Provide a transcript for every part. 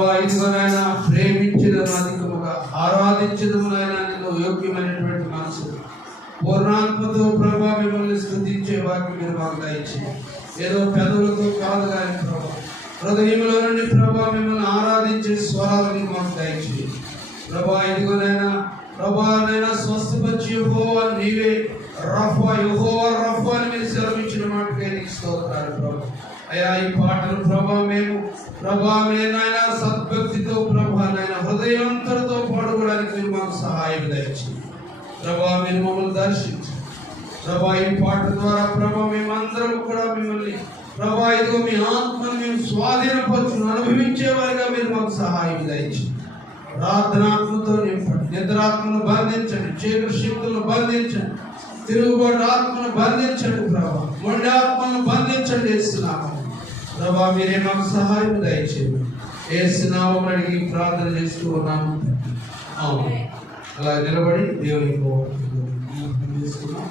ప్రభా ఇదిగోనైనా ప్రేమించడం అధికముగా ఆరాధించడం నాయన నిన్ను యోగ్యమైనటువంటి మనసు పూర్ణాత్మతో ప్రభా మిమ్మల్ని స్తుతించే వాక్యం మీరు మాకు దయచేయండి. ఏదో పెదవులతో కాదు కానీ ప్రభా హృదయంలో నుండి ప్రభా మిమ్మల్ని ఆరాధించే స్వరాలని మాకు దయచేయండి. ప్రభా ఇదిగోనైనా ప్రభానైనా స్వస్థపరిచి యెహోవా నీవే రఫా యెహోవా రఫా అని మీరు సెలవిచ్చిన మాటకే నీకు స్తోత్రాలు ప్రభా. అయ్యా ఈ పాటలు ప్రభా మేనైనా సద్భక్తితో ప్రభానైనా హృదయంతరతో పాడుకోవడానికి మీరు మాకు సహాయం దయచేయండి. ప్రభా మీరు మమ్మల్ని దర్శించండి ప్రభా. ఈ పాట ద్వారా ప్రభా మేమందరం కూడా మిమ్మల్ని ప్రభా ఇదిగో మీ ఆత్మను మేము స్వాధీనపరచును అనుభవించేవారిగా మీరు మాకు సహాయం దయచేయండి. ప్రార్థనాత్మతో నింపండి, నిద్రాత్మను బంధించండి, చీకటి శక్తులను బంధించండి, తిరుగుబాటు ఆత్మను బంధించండి ప్రభా, మొండి ఆత్మను బంధించండి. యేసునామం ప్రభా మీరే మాకు సహాయం దయచేయండి. యేసునామం అడిగి ప్రార్థన చేస్తూ ఉన్నాము. ఆమేన్. అలా నిలబడి దేవుని చేసుకున్నాం.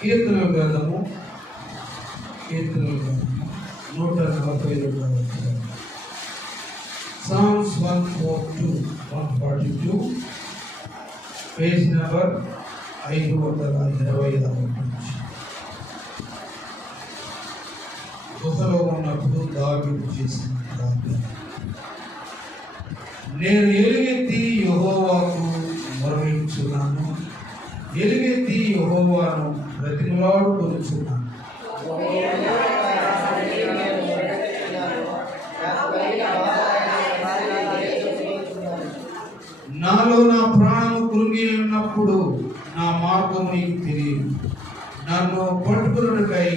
కీర్తనల గ్రంథము 142 Psalms 142 పేజ్ నెంబర్ 526. గుహలో ఉన్నప్పుడు దావీదు చేసిన ప్రార్థన. నేను ఎలుగెత్తి యెహోవాకు మొరవించున్నాను, ఎలుగెత్తి యెహోవాను బ్రతిమలాడుకొనుచున్నాను. నాలో నా ప్రాణము కృంగి ఉన్నప్పుడు నా మార్గము నీకు తెలియదు. నన్ను పట్టుకున్నకై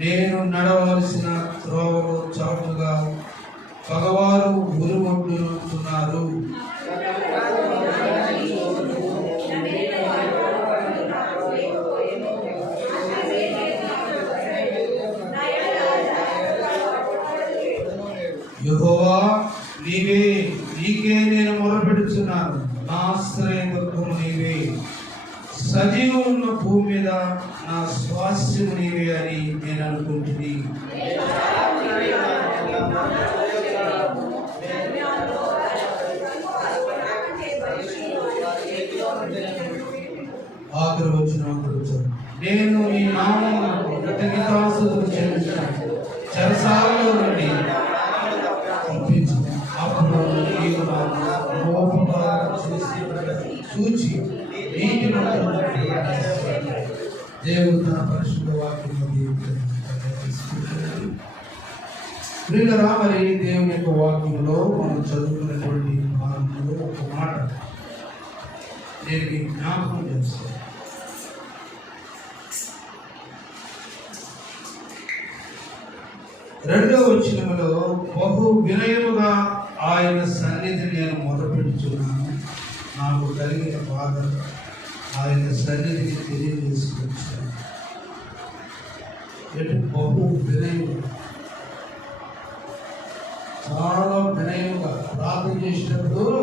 నేను నడవలసిన త్రోవలో చాటుగా పగవారు ఉరుగొట్టుతున్నారు. యెహోవా నీకే నేను మొరపెడుచున్నాను, నా ఆశ్రయదుర్గము నీవే, సజీవం ఉన్న భూమి మీద నా స్వాస్థ్యము నీవే అని నేను అనుకుంటుంది. ఆఖరి వచ్చిన నేను నీ నామమునకు కృతజ్ఞతాస్తుతులు చెల్లించాను, చెరసాలలో నుండి అప్పుడు నీవు చూచి నీటిలో దేవుడు తన పరిశుద్ధ వాక్యము ప్రియులరా. మరి దేవుని యొక్క వాక్యంలో మనం చదువుకున్నటువంటి భాగంలో ఒక మాట నేను జ్ఞాపకం చేస్తాను. రెండవ వచనములో బహు వినయముగా ఆయన సన్నిధి నేను మొదలుపెట్టుచున్నాను, నాకు కలిగిన బాధ ఆయన సన్నిధిని తెలియజేసుకొచ్చాను. బహు వినయముగా, చాలా వినయముగా ప్రార్థన చేసినప్పుడు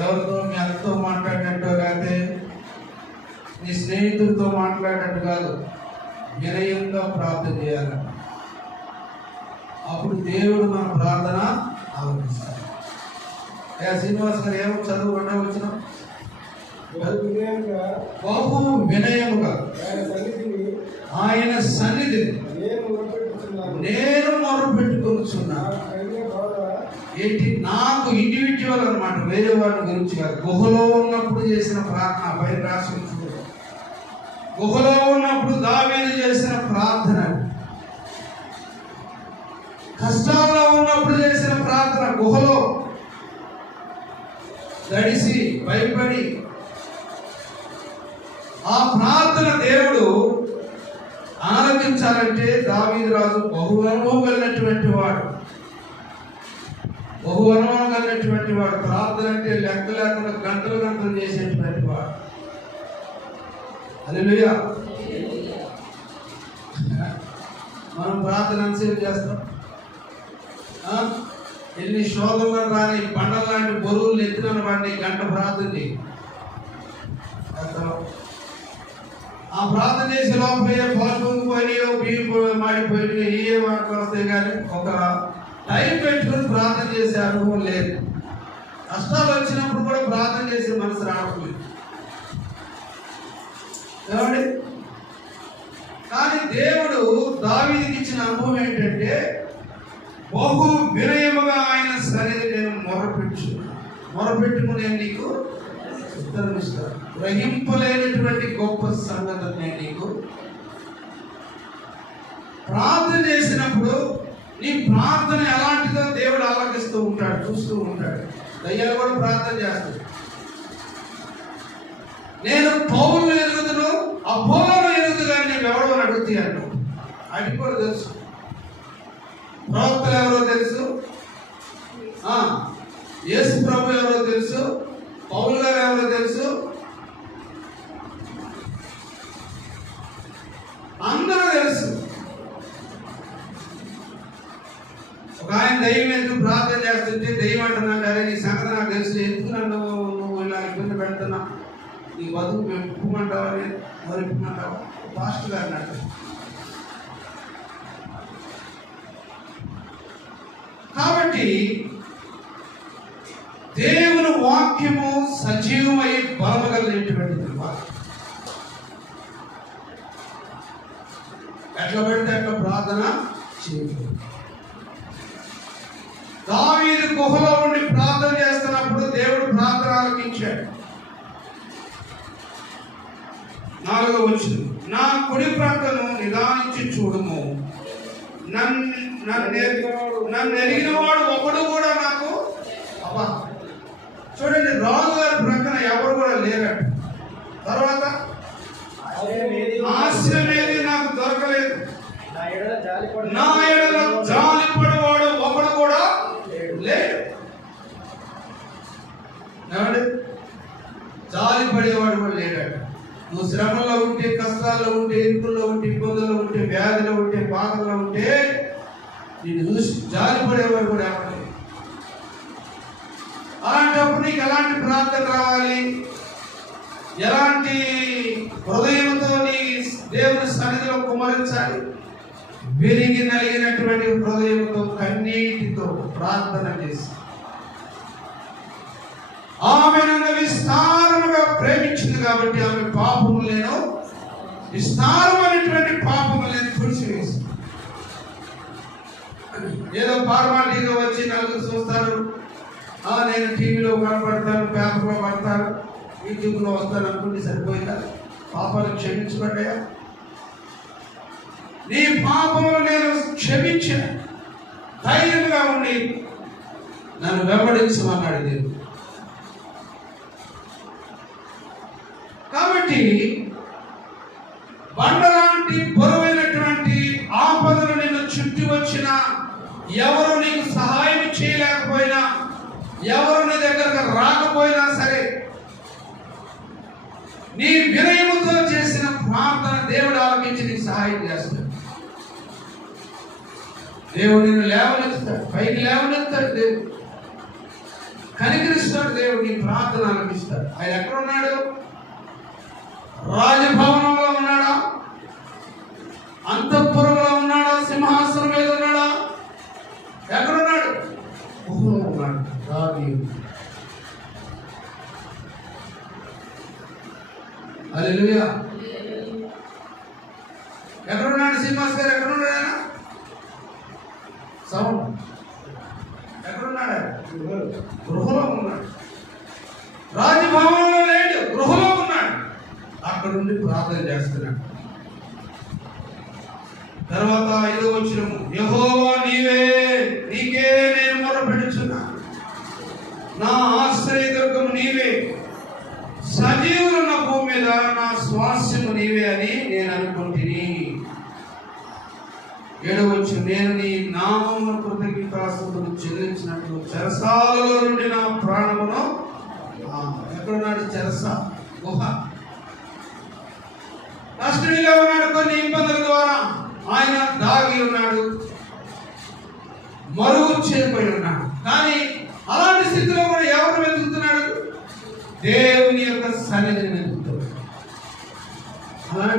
ఎవరితో మీ అక్కతో మాట్లాడినట్టు లేకపోతే నీ స్నేహితులతో మాట్లాడినట్టు కాదు, వినయంగా ప్రార్థన చేయాలి. అప్పుడు దేవుడు మన ప్రార్థన ఆలోచిస్తాడు. శ్రీనివాస్ గారు ఏమో చదువు రెండవ వచనం, బహు వినయముగా ఆయన సన్నిధిని నేను మొరపెట్టుకొనుచున్నాను. ఏంటి? నాకు ఇండివిజువల్ అనమాట, వేరే వాటి గురించి కాదు. గుహలో ఉన్నప్పుడు చేసిన ప్రార్థన పైన రాసి, గుహలో ఉన్నప్పుడు దావీదు చేసిన ప్రార్థన, కష్టాల్లో ఉన్నప్పుడు చేసిన ప్రార్థన, గుహలో తడిసి భయపడి ఆ ప్రార్థన దేవుడు ఆలకించాలంటే దావీదు రాజు బహు అనుభవం కలిగినటువంటి వాడు, ప్రార్థన అంటే లెక్క లేకుండా గంటలు చేసేటువంటి వాడు. హల్లెలూయా. మనం ప్రార్థన ఎంతసేపు చేస్తాం? ఎన్ని శోధనలు రాని బండల లాంటి బరువులు ఎత్తున వాడిని గంట ప్రార్థన చేయి. ఆ ప్రార్థన చేసే లోపల పాలు పొంగిపోయినాయో బియ్యం మాడిపోయినాయో ఏ మాటలు వస్తాయి, కానీ ఒక టైం పెట్టుకుని ప్రార్థన చేసే అనుభవం లేదు. కష్టాలు వచ్చినప్పుడు కూడా ప్రార్థన చేసే మనసు రావట్లేదు ఏమండి. కానీ దేవుడు దావీదుకి ఇచ్చిన అనుభవం ఏంటంటే, బహు వినయముగా ఆయన సన్నిధిని నేను మొరపెట్టుకుని నేను నీకు ఉత్తరం ఇస్తాను. గ్రహింపలేనటువంటి గొప్ప సంగతులు నేను నీకు ప్రార్థన చేసినప్పుడు నీ ప్రార్థన ఎలాంటిదో దేవుడు ఆలకిస్తూ ఉంటాడు, చూస్తూ ఉంటాడు. దయ్యాలు కూడా ప్రార్థన చేస్తాడు. నేను పౌరులు ఎదుగుతును అపోలను ఎదుగుతు కానీ నేను ఎవడో అని అడుగుతాను. అది కూడా తెలుసు. ప్రవక్తలు ఎవరో తెలుసు, యేసు ప్రభు ఎవరో తెలుసు, పౌలు గారు ఎవరో తెలుసు, అందరూ తెలుసు. ఒక ఆయన దయ్యం ఎందుకు ప్రార్థన చేస్తుంటే దయ్యం అంటున్నాడు, అరే నీ సంగతి నాకు తెలుసు, ఎందుకు నన్ను నువ్వు ఇలా ఇబ్బంది పెడుతున్నా, నీ బతుకు మేము ఇప్పమంటావని మరి ఇప్పమంటావా పాస్టర్ గారు అన్నట్టు. కాబట్టి దేవుని వాక్యము సజీవమై బలము కలిగినటువంటిది. ఎట్లా పెడితే అట్లా ప్రార్థన చేయదు. దావీదు గుహలో ఉండి ప్రార్థన చేస్తున్నప్పుడు దేవుడు ప్రార్థన ఆలకించాడు. 4వ వచనం, నా కుడి ప్రక్కను నిదానించి చూడుము, నన్ను ఎరిగిన వాడు ఒకడు కూడా నాకు అబ్బా. చూడండి, రాజు గారి ప్రక్కన ఎవరు కూడా లేరట. తర్వాత ఆశ్రయం ఏది నాకు దొరకలేదు, నా ఎడల జాలిపడేవాడు ఒకడు కూడా లేడు. ఏమండి, జాలిపడేవాడు కూడా లేడట. నువ్వు శ్రమలో ఉంటే, కష్టాల్లో ఉంటే, ఇరుకుల్లో ఉంటే, ఇబ్బందుల్లో ఉంటే, వ్యాధిలో ఉంటే, బాధల్లో ఉంటే నేను చూసి జాలిపడేవాడు కూడా ఎవరు. అలాంటప్పుడు నీకు ఎలాంటి ప్రార్థన రావాలి, ఎలాంటి హృదయంతో నీ దేవుని సన్నిధిలో కుమరించాలి? విరిగి నలిగినటువంటి హృదయంతో కన్నీటితో ప్రార్థన చేసి ఆమె నన్ను విస్తారముగా ప్రేమించింది కాబట్టి ఆమె పాపము నేను విస్తారమైనటువంటి పాపము నేను తుడిచివేసి. ఏదో ఫార్మాలిటీగా వచ్చి నలుగురు చూస్తారు, నేను టీవీలో కనపడతాను, పేపర్లో పడతాను, యూట్యూబ్లో వస్తాను అనుకుంటే సరిపోయిందా? పాపాలు క్షమించబడ్డాయా? నీ పాపములు నేను క్షమించిన ధైర్యంగా ఉండి నన్ను వెంబడించమన్నాడు దేవుడు. కాబట్టి బండలాంటి బరువైనటువంటి ఆపదలు నిన్ను చుట్టి వచ్చినా, ఎవరు నీకు సహాయం చేయలేకపోయినా, ఎవరు నీ దగ్గరకు రాకపోయినా సరే, నీ వినయముతో చేసిన ప్రార్థన దేవుడు ఆలకించి నీకు సహాయం చేస్తాడు. దేవుడు నిన్ను లేవనెత్తుతాడు, పైకి లేవనెత్తాడు. దేవుడు కనికరిస్తాడు. దేవుడు నీ ప్రార్థన ఆలకిస్తాడు. ఆయన ఎక్కడున్నాడు? రాజభవనంలో ఉన్నాడా? అంతఃపురంలో ఉన్నాడా? సింహాసనం మీద ఉన్నాడా? ఎక్కడున్నాడు? గుహలో ఉన్నాడు. దావీదు. హల్లెలూయా. ఎక్కడున్నాడు? శ్రీనివాస్ గారు ఎక్కడున్నాడు? ఆయన సౌండ్ ఎక్కడున్నాడు? గృహలో ఉన్నాడు. రాజభవనంలో లేడు, గృహలో ఉన్నాడు. అక్కడ నుండి ప్రార్థన చేస్తున్నాడు. తర్వాత 5వ వచనము, యెహోవా నీకే నేను మొరపెడుచున్నా, నా ఆశ్రయదుర్గము నీవే, సజీవులున్న భూమి మీద నా స్వాస్యము నీవే అని నేను అనుకుంటుని. 7వ వచనం, నేను నీ నామమున కృతజ్ఞతాస్తుతులు చెల్లించినట్లు చెరసాలలో నుండి నా ప్రాణమును. ఎక్కడున్నాడు? చెరస, గుహ. కస్టడీలో ఉన్నాడు. కొన్ని ఇబ్బందుల ద్వారా ఆయన దాగి ఉన్నాడు, మరుగు చేరిపోయి ఉన్నాడు. కానీ అలాంటి స్థితిలో కూడా ఎవరు వెతుకుతున్నాడు? దేవుని యొక్క సన్నిధిని వెతుకుతున్నాడు. అలాంటి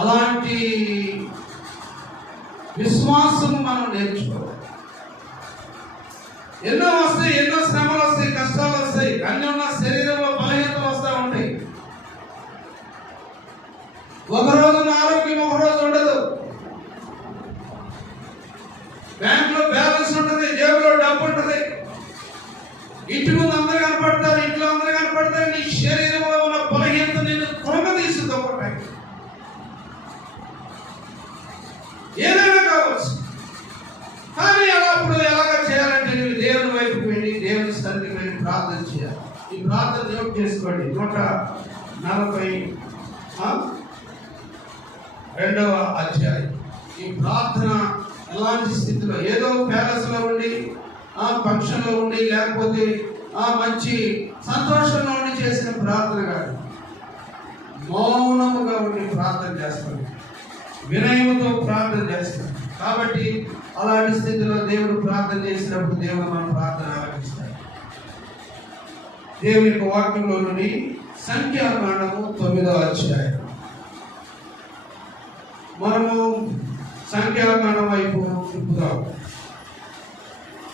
అలాంటి విశ్వాసం మనం నేర్చుకోవాలి. ఎన్నో వస్తాయి, ఎన్నో శ్రమలు వస్తాయి, కష్టాలు వస్తాయి, అన్ని ఉన్న శరీరంలో బలహీనతలు వస్తూ ఉంటాయి. ఒకరోజు ఆరోగ్యం, ఒకరోజు ఉండదు. బ్యాంకులో బ్యాలెన్స్ ఉంటుంది, జేబులో డబ్బు ఉంటుంది, ఇంటి ముందు అందరూ కనపడతారు, ఇంట్లో అందరూ కనపడతారు. నీ శరీరంలో ఉన్న బలహీనత నేను కృంగదీసి తొక్కటాయి. ఏదైనా కావచ్చు, కానీ అప్పుడు ఎలాగ చేయాలంటే నువ్వు దేవుని వైపుకి వెళ్ళి దేవుని సన్నిధికి వెళ్ళి ప్రార్థన చేయాలి. ఈ ప్రార్థన నోట్ చేసుకోండి. 142వ అధ్యాయం. ఈ ప్రార్థన ఎలాంటి స్థితిలో, ఏదో ప్యాలెస్ లో ఉండి ఫంక్షన్లో ఉండి లేకపోతే మంచి సంతోషంలో ఉండి చేసిన ప్రార్థన కాదు. మౌనముగా ఉండి ప్రార్థన చేస్తాడు, వినయముతో ప్రార్థన చేస్తాడు. కాబట్టి అలాంటి స్థితిలో దేవుడు ప్రార్థన చేసినప్పుడు దేవుడు మన ప్రార్థన ఆలకిస్తాడు. దేవుని యొక్క వాక్యంలో నుండి సంఖ్యాకాండము 9వ అధ్యాయం. మనము సంఖ్యాకాండం వైపు తిప్పుదాం.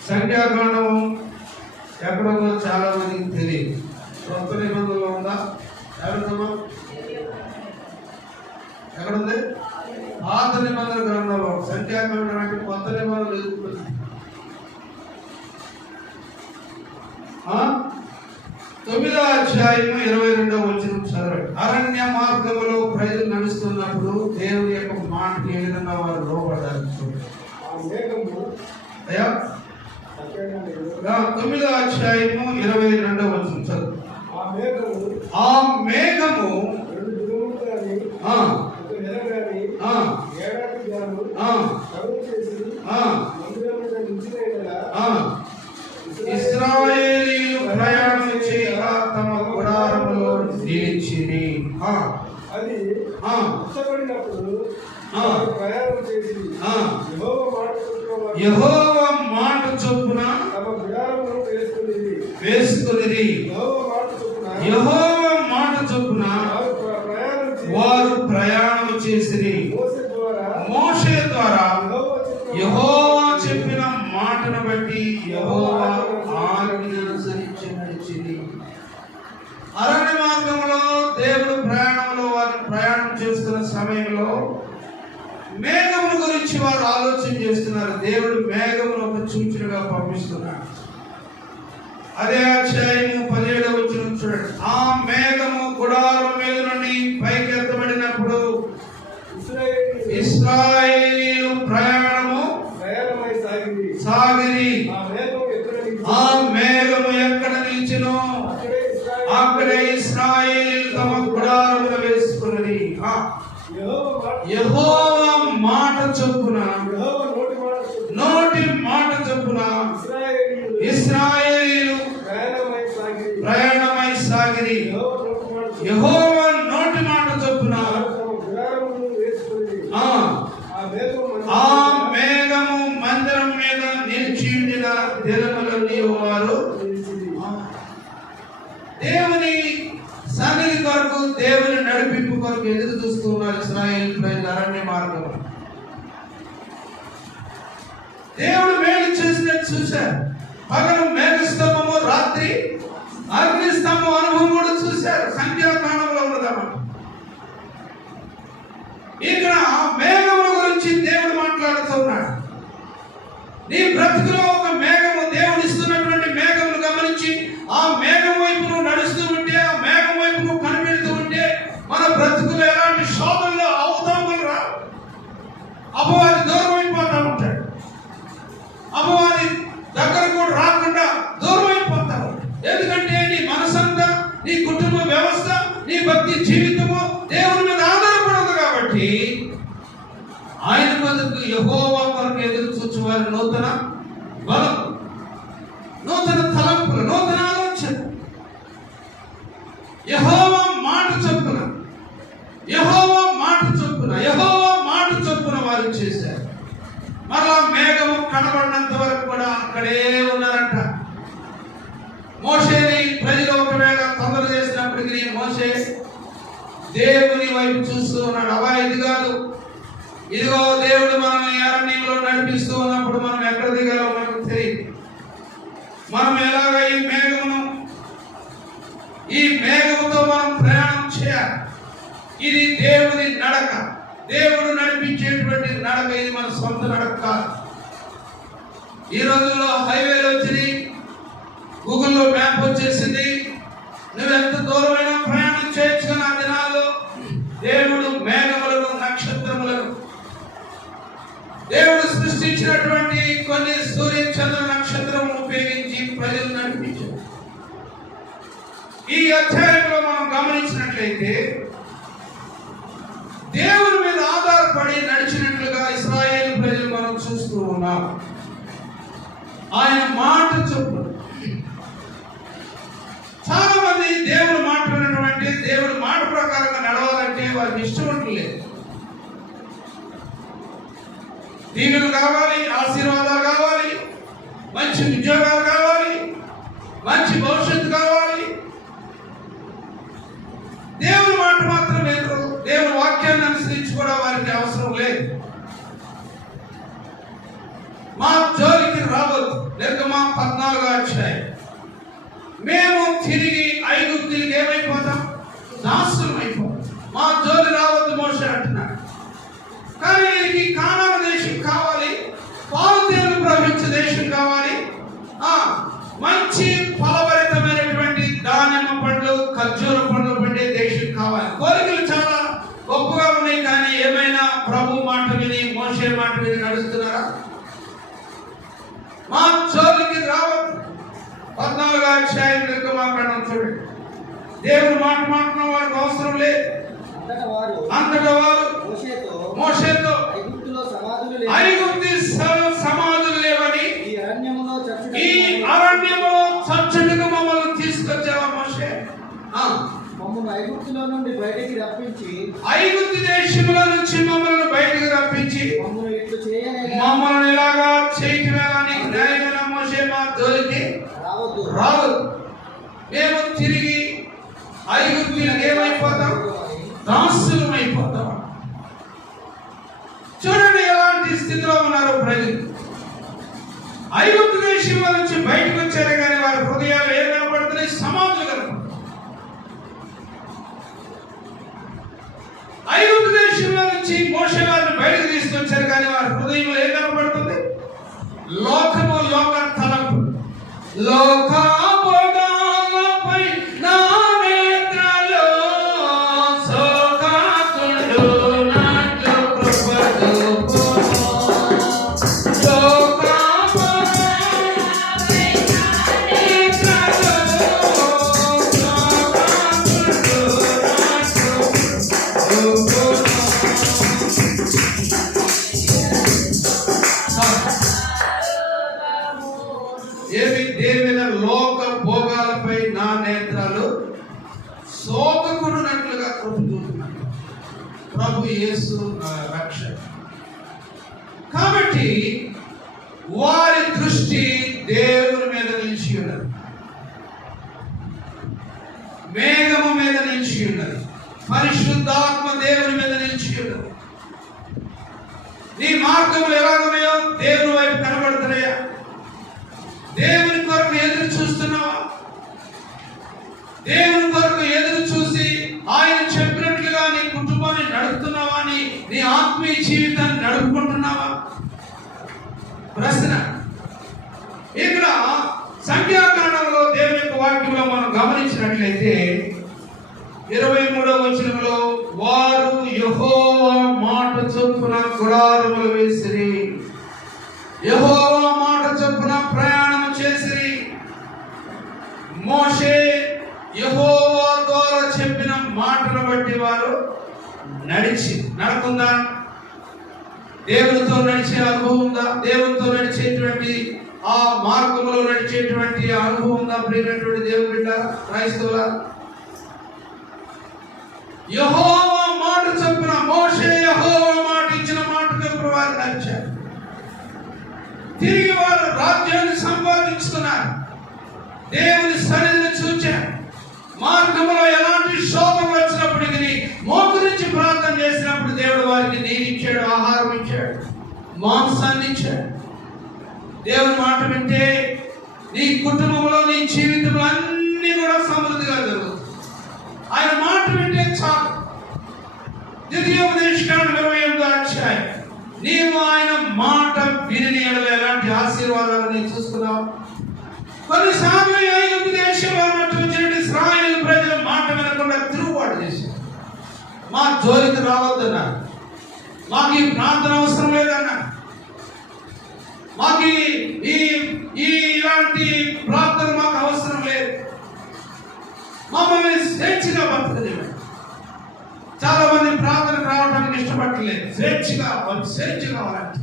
సంఖ్యాకాండము ఎక్కడుందో చాలా మందికి తెలియదు. కొత్త నిబంధనలో ఉందా? ఎవరుందమ్మా? ఎక్కడుంది? పాత నిబంధన గ్రంథంలో. సంఖ్యాకాండం అంటే కొత్త నిబంధనలు ఎదుర్కొంది. 9వ అధ్యాయము 22వ వచనం చదవండి. అరణ్య మార్గములో ప్రజలు నడుస్తున్నప్పుడు దేవుని యొక్క మాటకి ఏ విధంగా వారు లోపడ్డారు చూడండి. 9వ అధ్యాయము 22వ వచనం చదువు. ఆ మేఘము ఇశ్రాయేలీయులు ప్రయాణం చేయక తమ గుడారములో నిలిచిరి. అది ఇష్టపడినప్పుడు ప్రయాణం చేసి యెహోవా మాట చొప్పున తమ గుడారమును వేసుకునిరి. యెహోవా మాట చొప్పున వారు ప్రయాణం చేసిరి. మోషే ద్వారా యెహోవా చెప్పిన మాటను బట్టి యెహోవా ఆజ్ఞను అనుసరించి నడిచింది. అరణ్య మార్గంలో దేవుడు ప్రయాణంలో వారు ప్రయాణం చేస్తున్న సమయంలో మేఘముల గురించి వారు ఆలోచన చేస్తున్నారు. దేవుడు మేఘమును ఒక సూచనగా పంపిస్తున్నాడు. అదే అధ్యాయము 17వ వచనం చూడండి. ఆ మేఘము గుడారం మీద నుండి పైకి ఎత్తబడినప్పుడు ఇశ్రాయేలీయులు ప్రయాణమై సాగిరి. ఆ మేఘము ఎక్కడ నిలిచెనో అక్కడే ఇశ్రాయేలీయులు తమ గుడారములు వేసుకున్నది. యెహోవా మాట చొప్పున, నోటి మాట చొప్పున ఇశ్రాయేలీయులు ప్రయాణమై సాగిరి. యెహోవా నోటి మాట చొప్పున ఆ మేఘము మందిరం మీద నిలిచి ఉండిన దినములన్నీ వారు దేవుని సన్నిధి కొరకు, దేవుని నడిపింపు కొరకు ఎదురు చూస్తున్నారు. ఇశ్రాయేలు ప్రజలు అరణ్య మార్గం దేవుడు మేలు చేసినట్టు చూశారు. పగలు మేఘస్తంభము, రాత్రి అగ్నిస్తంభం అనుభవం కూడా చూశారు. సంఖ్యాకాండంలో ఉన్నదన్నమాట. ఇక్కడ మేఘముల గురించి దేవుడు మాట్లాడుతున్నాడు. నీ బ్రతుకులో ఒక మేఘము, దేవుడు ఇస్తున్నటువంటి మేఘమును గమనించి ఆ మేఘం వైపు నువ్వు నడుస్తూ ఉంటే, ఆ మేఘం వైపు నువ్వు కనిపెడుతూ ఉంటే మన బ్రతుకులో ఎలాంటి శోధనలో అవతాములు రా. అపవాది దూరం అయిపోతా ఉంటాడు. అపవాది దగ్గర కూడా రాకుండా దూరం అయిపోతా ఉంటాడు. ఎందుకంటే నీ మనసంతా, నీ కుటుంబ వ్యవస్థ, నీ భక్తి జీవితము దేవుని మీద ఆధారపడదు. కాబట్టి ఆయన బదుకు యెహోవా కొరకు ఎదురు చూచువారు నూతన బలం, నూతన తలంపులు, నూతన ఆలోచన. యెహోవా మాట చొప్పున, యెహోవా మాట చొప్పున, యెహోవా మాట చొప్పున వారు చేశారు. మరలా మేఘము కనబడినంత వరకు కూడా అక్కడే ఉన్నారంట. మోషేని ప్రజలు ఒకవేళ తొందర చేసినప్పటికీ మోషే దేవుని వైపు వైపు చూస్తూ ఉన్నాడు. అబ్బా ఇది కాదు, ఇదిగో దేవుడు మనం ఈ అరణ్యంలో నడిపిస్తూ ఉన్నప్పుడు మనం ఎక్కడ దిగాలో మనకు తెలియదు. మనం ఎలాగ ఈ మేఘముతో మనం ప్రయాణం చేయాలి. ఇది దేవుని నడక, దేవుడు నడిపించేటువంటి నడక. ఇది మన సొంత నడక కాదు. ఈ రోజుల్లో హైవేలు వచ్చినాయి, గూగుల్లో మ్యాప్ వచ్చేసింది. నువ్వు ఎంత దూరమైనా ప్రయాణం చేయొచ్చు. ఆ దినాల్లో దేవుడు మేఘములను, నక్షత్రములను, దేవుడు సృష్టించినటువంటి కొన్ని సూర్య చంద్ర నక్షత్రములను ఉపయోగించి ప్రజలు నడిపించారు. ఈ అధ్యాయంలో మనం గమనించినట్లయితే దేవుని మీద ఆధారపడి నడిచినట్లుగా ఇశ్రాయేలు ప్రజలు మనం చూస్తూ ఉన్నాం. ఆయన మాట చొప్పున చాలా మంది దేవుడు మాట వినటువంటి, దేవుడి మాట ప్రకారంగా నడవాలంటే వారికి ఇష్టం లేదు. దీవెనలు కావాలి, ఆశీర్వాదాలు కావాలి, మంచి ఉద్యోగాలు కావాలి, మంచి భవిష్యత్తు కావాలి. దేవుని మాట మాత్రం లేదు. దేవుని వాక్యాన్ని అనుసరించి కూడా వారికి అవసరం లేదు. మా జోలికి రావద్దు. నిర్గమ 14వ అధ్యాయం. మేము తిరిగి ఐగుప్తులకు ఏమైపోతాం? దాసులం అయిపోతాం. మా జోలి రావద్దు మోషే అంటున్నాడు. కానీ వీరికి కానాను దేశం కావాలి, పాలు తేనెలు ప్రవహించే దేశం కావాలి, మంచి ఫలభరితమైనటువంటి దానిమ్మ పండ్లు, ఖర్జూర పండ్లు పండే దేశం కావాలి. కోరికలు చాలా గొప్పగా ఉన్నాయి. కానీ ఏమైనా ప్రభు మాట విని, మోషే మాట విని నడుస్తున్నారా? మా జోలికి రావద్దు. 14వ అధ్యాయం నిర్గమాకాండం చూడండి. దేవుడు మాట మాట్లాడిన వారికి అవసరం లేదు. అంతటా వారు మోషేతో ఐగుప్తు సమాధులు లేవని ఈ అరణ్యములో చచ్చుటకు మమ్మల్ని తీసుకొచ్చావా మోషే? మమ్మల్ని ఐగుప్తులో నుండి బయటికి రప్పించి, ఐగుప్తు దేశంలో నుంచి మమ్మల్ని బయటికి రప్పించి మమ్మల్ని ఇలాగా చేయటమే కానీ న్యాయమైన మోషే మా జోలికి రావద్దు. మేము తిరిగి ఐగుప్తులకు ఏమైపోతాం? దాసులం అయిపోతాం. చూడండి ఎలాంటి స్థితిలో ఉన్నారు ప్రజలు. ఐగుప్తు దేశంలో నుంచి బయటకు వచ్చారు కానీ వారి హృదయాలు ఏం కనపడుతున్నాయి? సమాధులు కనపడుతున్నాయి. ఐగుప్తు దేశంలో నుంచి మోషే వారిని బయటకు తీసుకొచ్చారు కానీ వారి హృదయంలో ఏం కనపడుతుంది? లోకము, లోక తలపు, లోక భోగాలపై నా నేత్రాలు సోకాకుండు నాట్టు కృపదూపు. లోక భోగాలపై నా నేత్రాలు సోకాకుండు నాట్టు కృపదూపు. దేని మీద? లోక భోగాలపై నా నేత్రాలు సోకకుడునట్లుగా కృప చూపుతున్నాడు ప్రభు యేసు రక్షణ. కాబట్టి వారి దృష్టి దేవుని మీద నిలిచి ఉన్నది, మేఘము మీద నిలిచి ఉన్నది, పరిశుద్ధాత్మ దేవుని మీద నిలిచి ఉన్నది. నీ మార్గములు ఎలాగున్నాయో దేవుని వైపు కనబడుతున్నాయా? దేవుని కొరకు ఎదురు చూస్తున్నావా? దేవుని కొరకు ఎదురు చూసి ఆయన చెప్పినట్లుగా నీ కుటుంబాన్ని నడుపుతున్నావా? నీ ఆత్మీయ జీవితాన్ని నడుపుకుంటున్నావా? ప్రశ్న. ఇక్కడ సంఖ్యాకాండంలో దేవుని యొక్క వాక్యంలో మనం గమనించినట్లయితే 23వ వచనంలో వారు యెహోవా మాట చొప్పున గుడారములు వేసిరి, యెహోవా మాట చొప్పున ప్రయాణం చేసిరి. మోషే యెహోవా ద్వారా చెప్పిన మాటను బట్టి వారు నడకుందా? దేవునితో నడిచే అనుభవం ఉందా? దేవునితో నడిచేటువంటి ఆ మార్గంలో నడిచేటువంటి అనుభవం ఉందా? ప్రియమైనటువంటి దేవుని బిడ్డ క్రైస్తవుల, యెహోవా మాట చొప్పున మోషే యెహోవా మాట ఇచ్చిన మాట చొప్పున వారు నడిచారు. తిరిగి వారు రాజ్యాన్ని సంపాదించుకున్నారు, దేవుని సన్నిధిని చూచారు, మార్గంలో ఎలాంటి శోభం వచ్చినప్పటికీ మోకరించి ప్రార్థన చేసినప్పుడు దేవుడు వారికి నీరిచ్చాడు, ఆహారం ఇచ్చాడు, మాంసాన్ని ఇచ్చాడు. దేవుని మాట వింటే నీ కుటుంబంలో, నీ జీవితంలో అన్ని కూడా సమృద్ధిగా జరుగుతుంది. ఆయన మాట వింటే చాలు. ద్వితీయోపదేశకాండం 28వ అధ్యాయం. నీవు ఆయన మాట విని ఎలాంటి ఆశీర్వాదాలు నేను చూస్తున్నావు. కొన్నిసార్లు ఐగుప్తు దేశంలో ఉన్నటువంటి ఇశ్రాయేలు ప్రజలు మాట వినకుండా తిరుగుబాటు చేశారు. మా జోలికి రావద్దన్నారు, మాకు ఈ ప్రార్థన అవసరం లేదన్నారు, మాకు ఇలాంటి ప్రార్థన మాకు అవసరం లేదు, మమ్మల్ని స్వేచ్ఛగా బతకలేదు. చాలా మంది ప్రార్థనకు రావడానికి ఇష్టపడలేదు. స్వేచ్ఛ కావాలంటే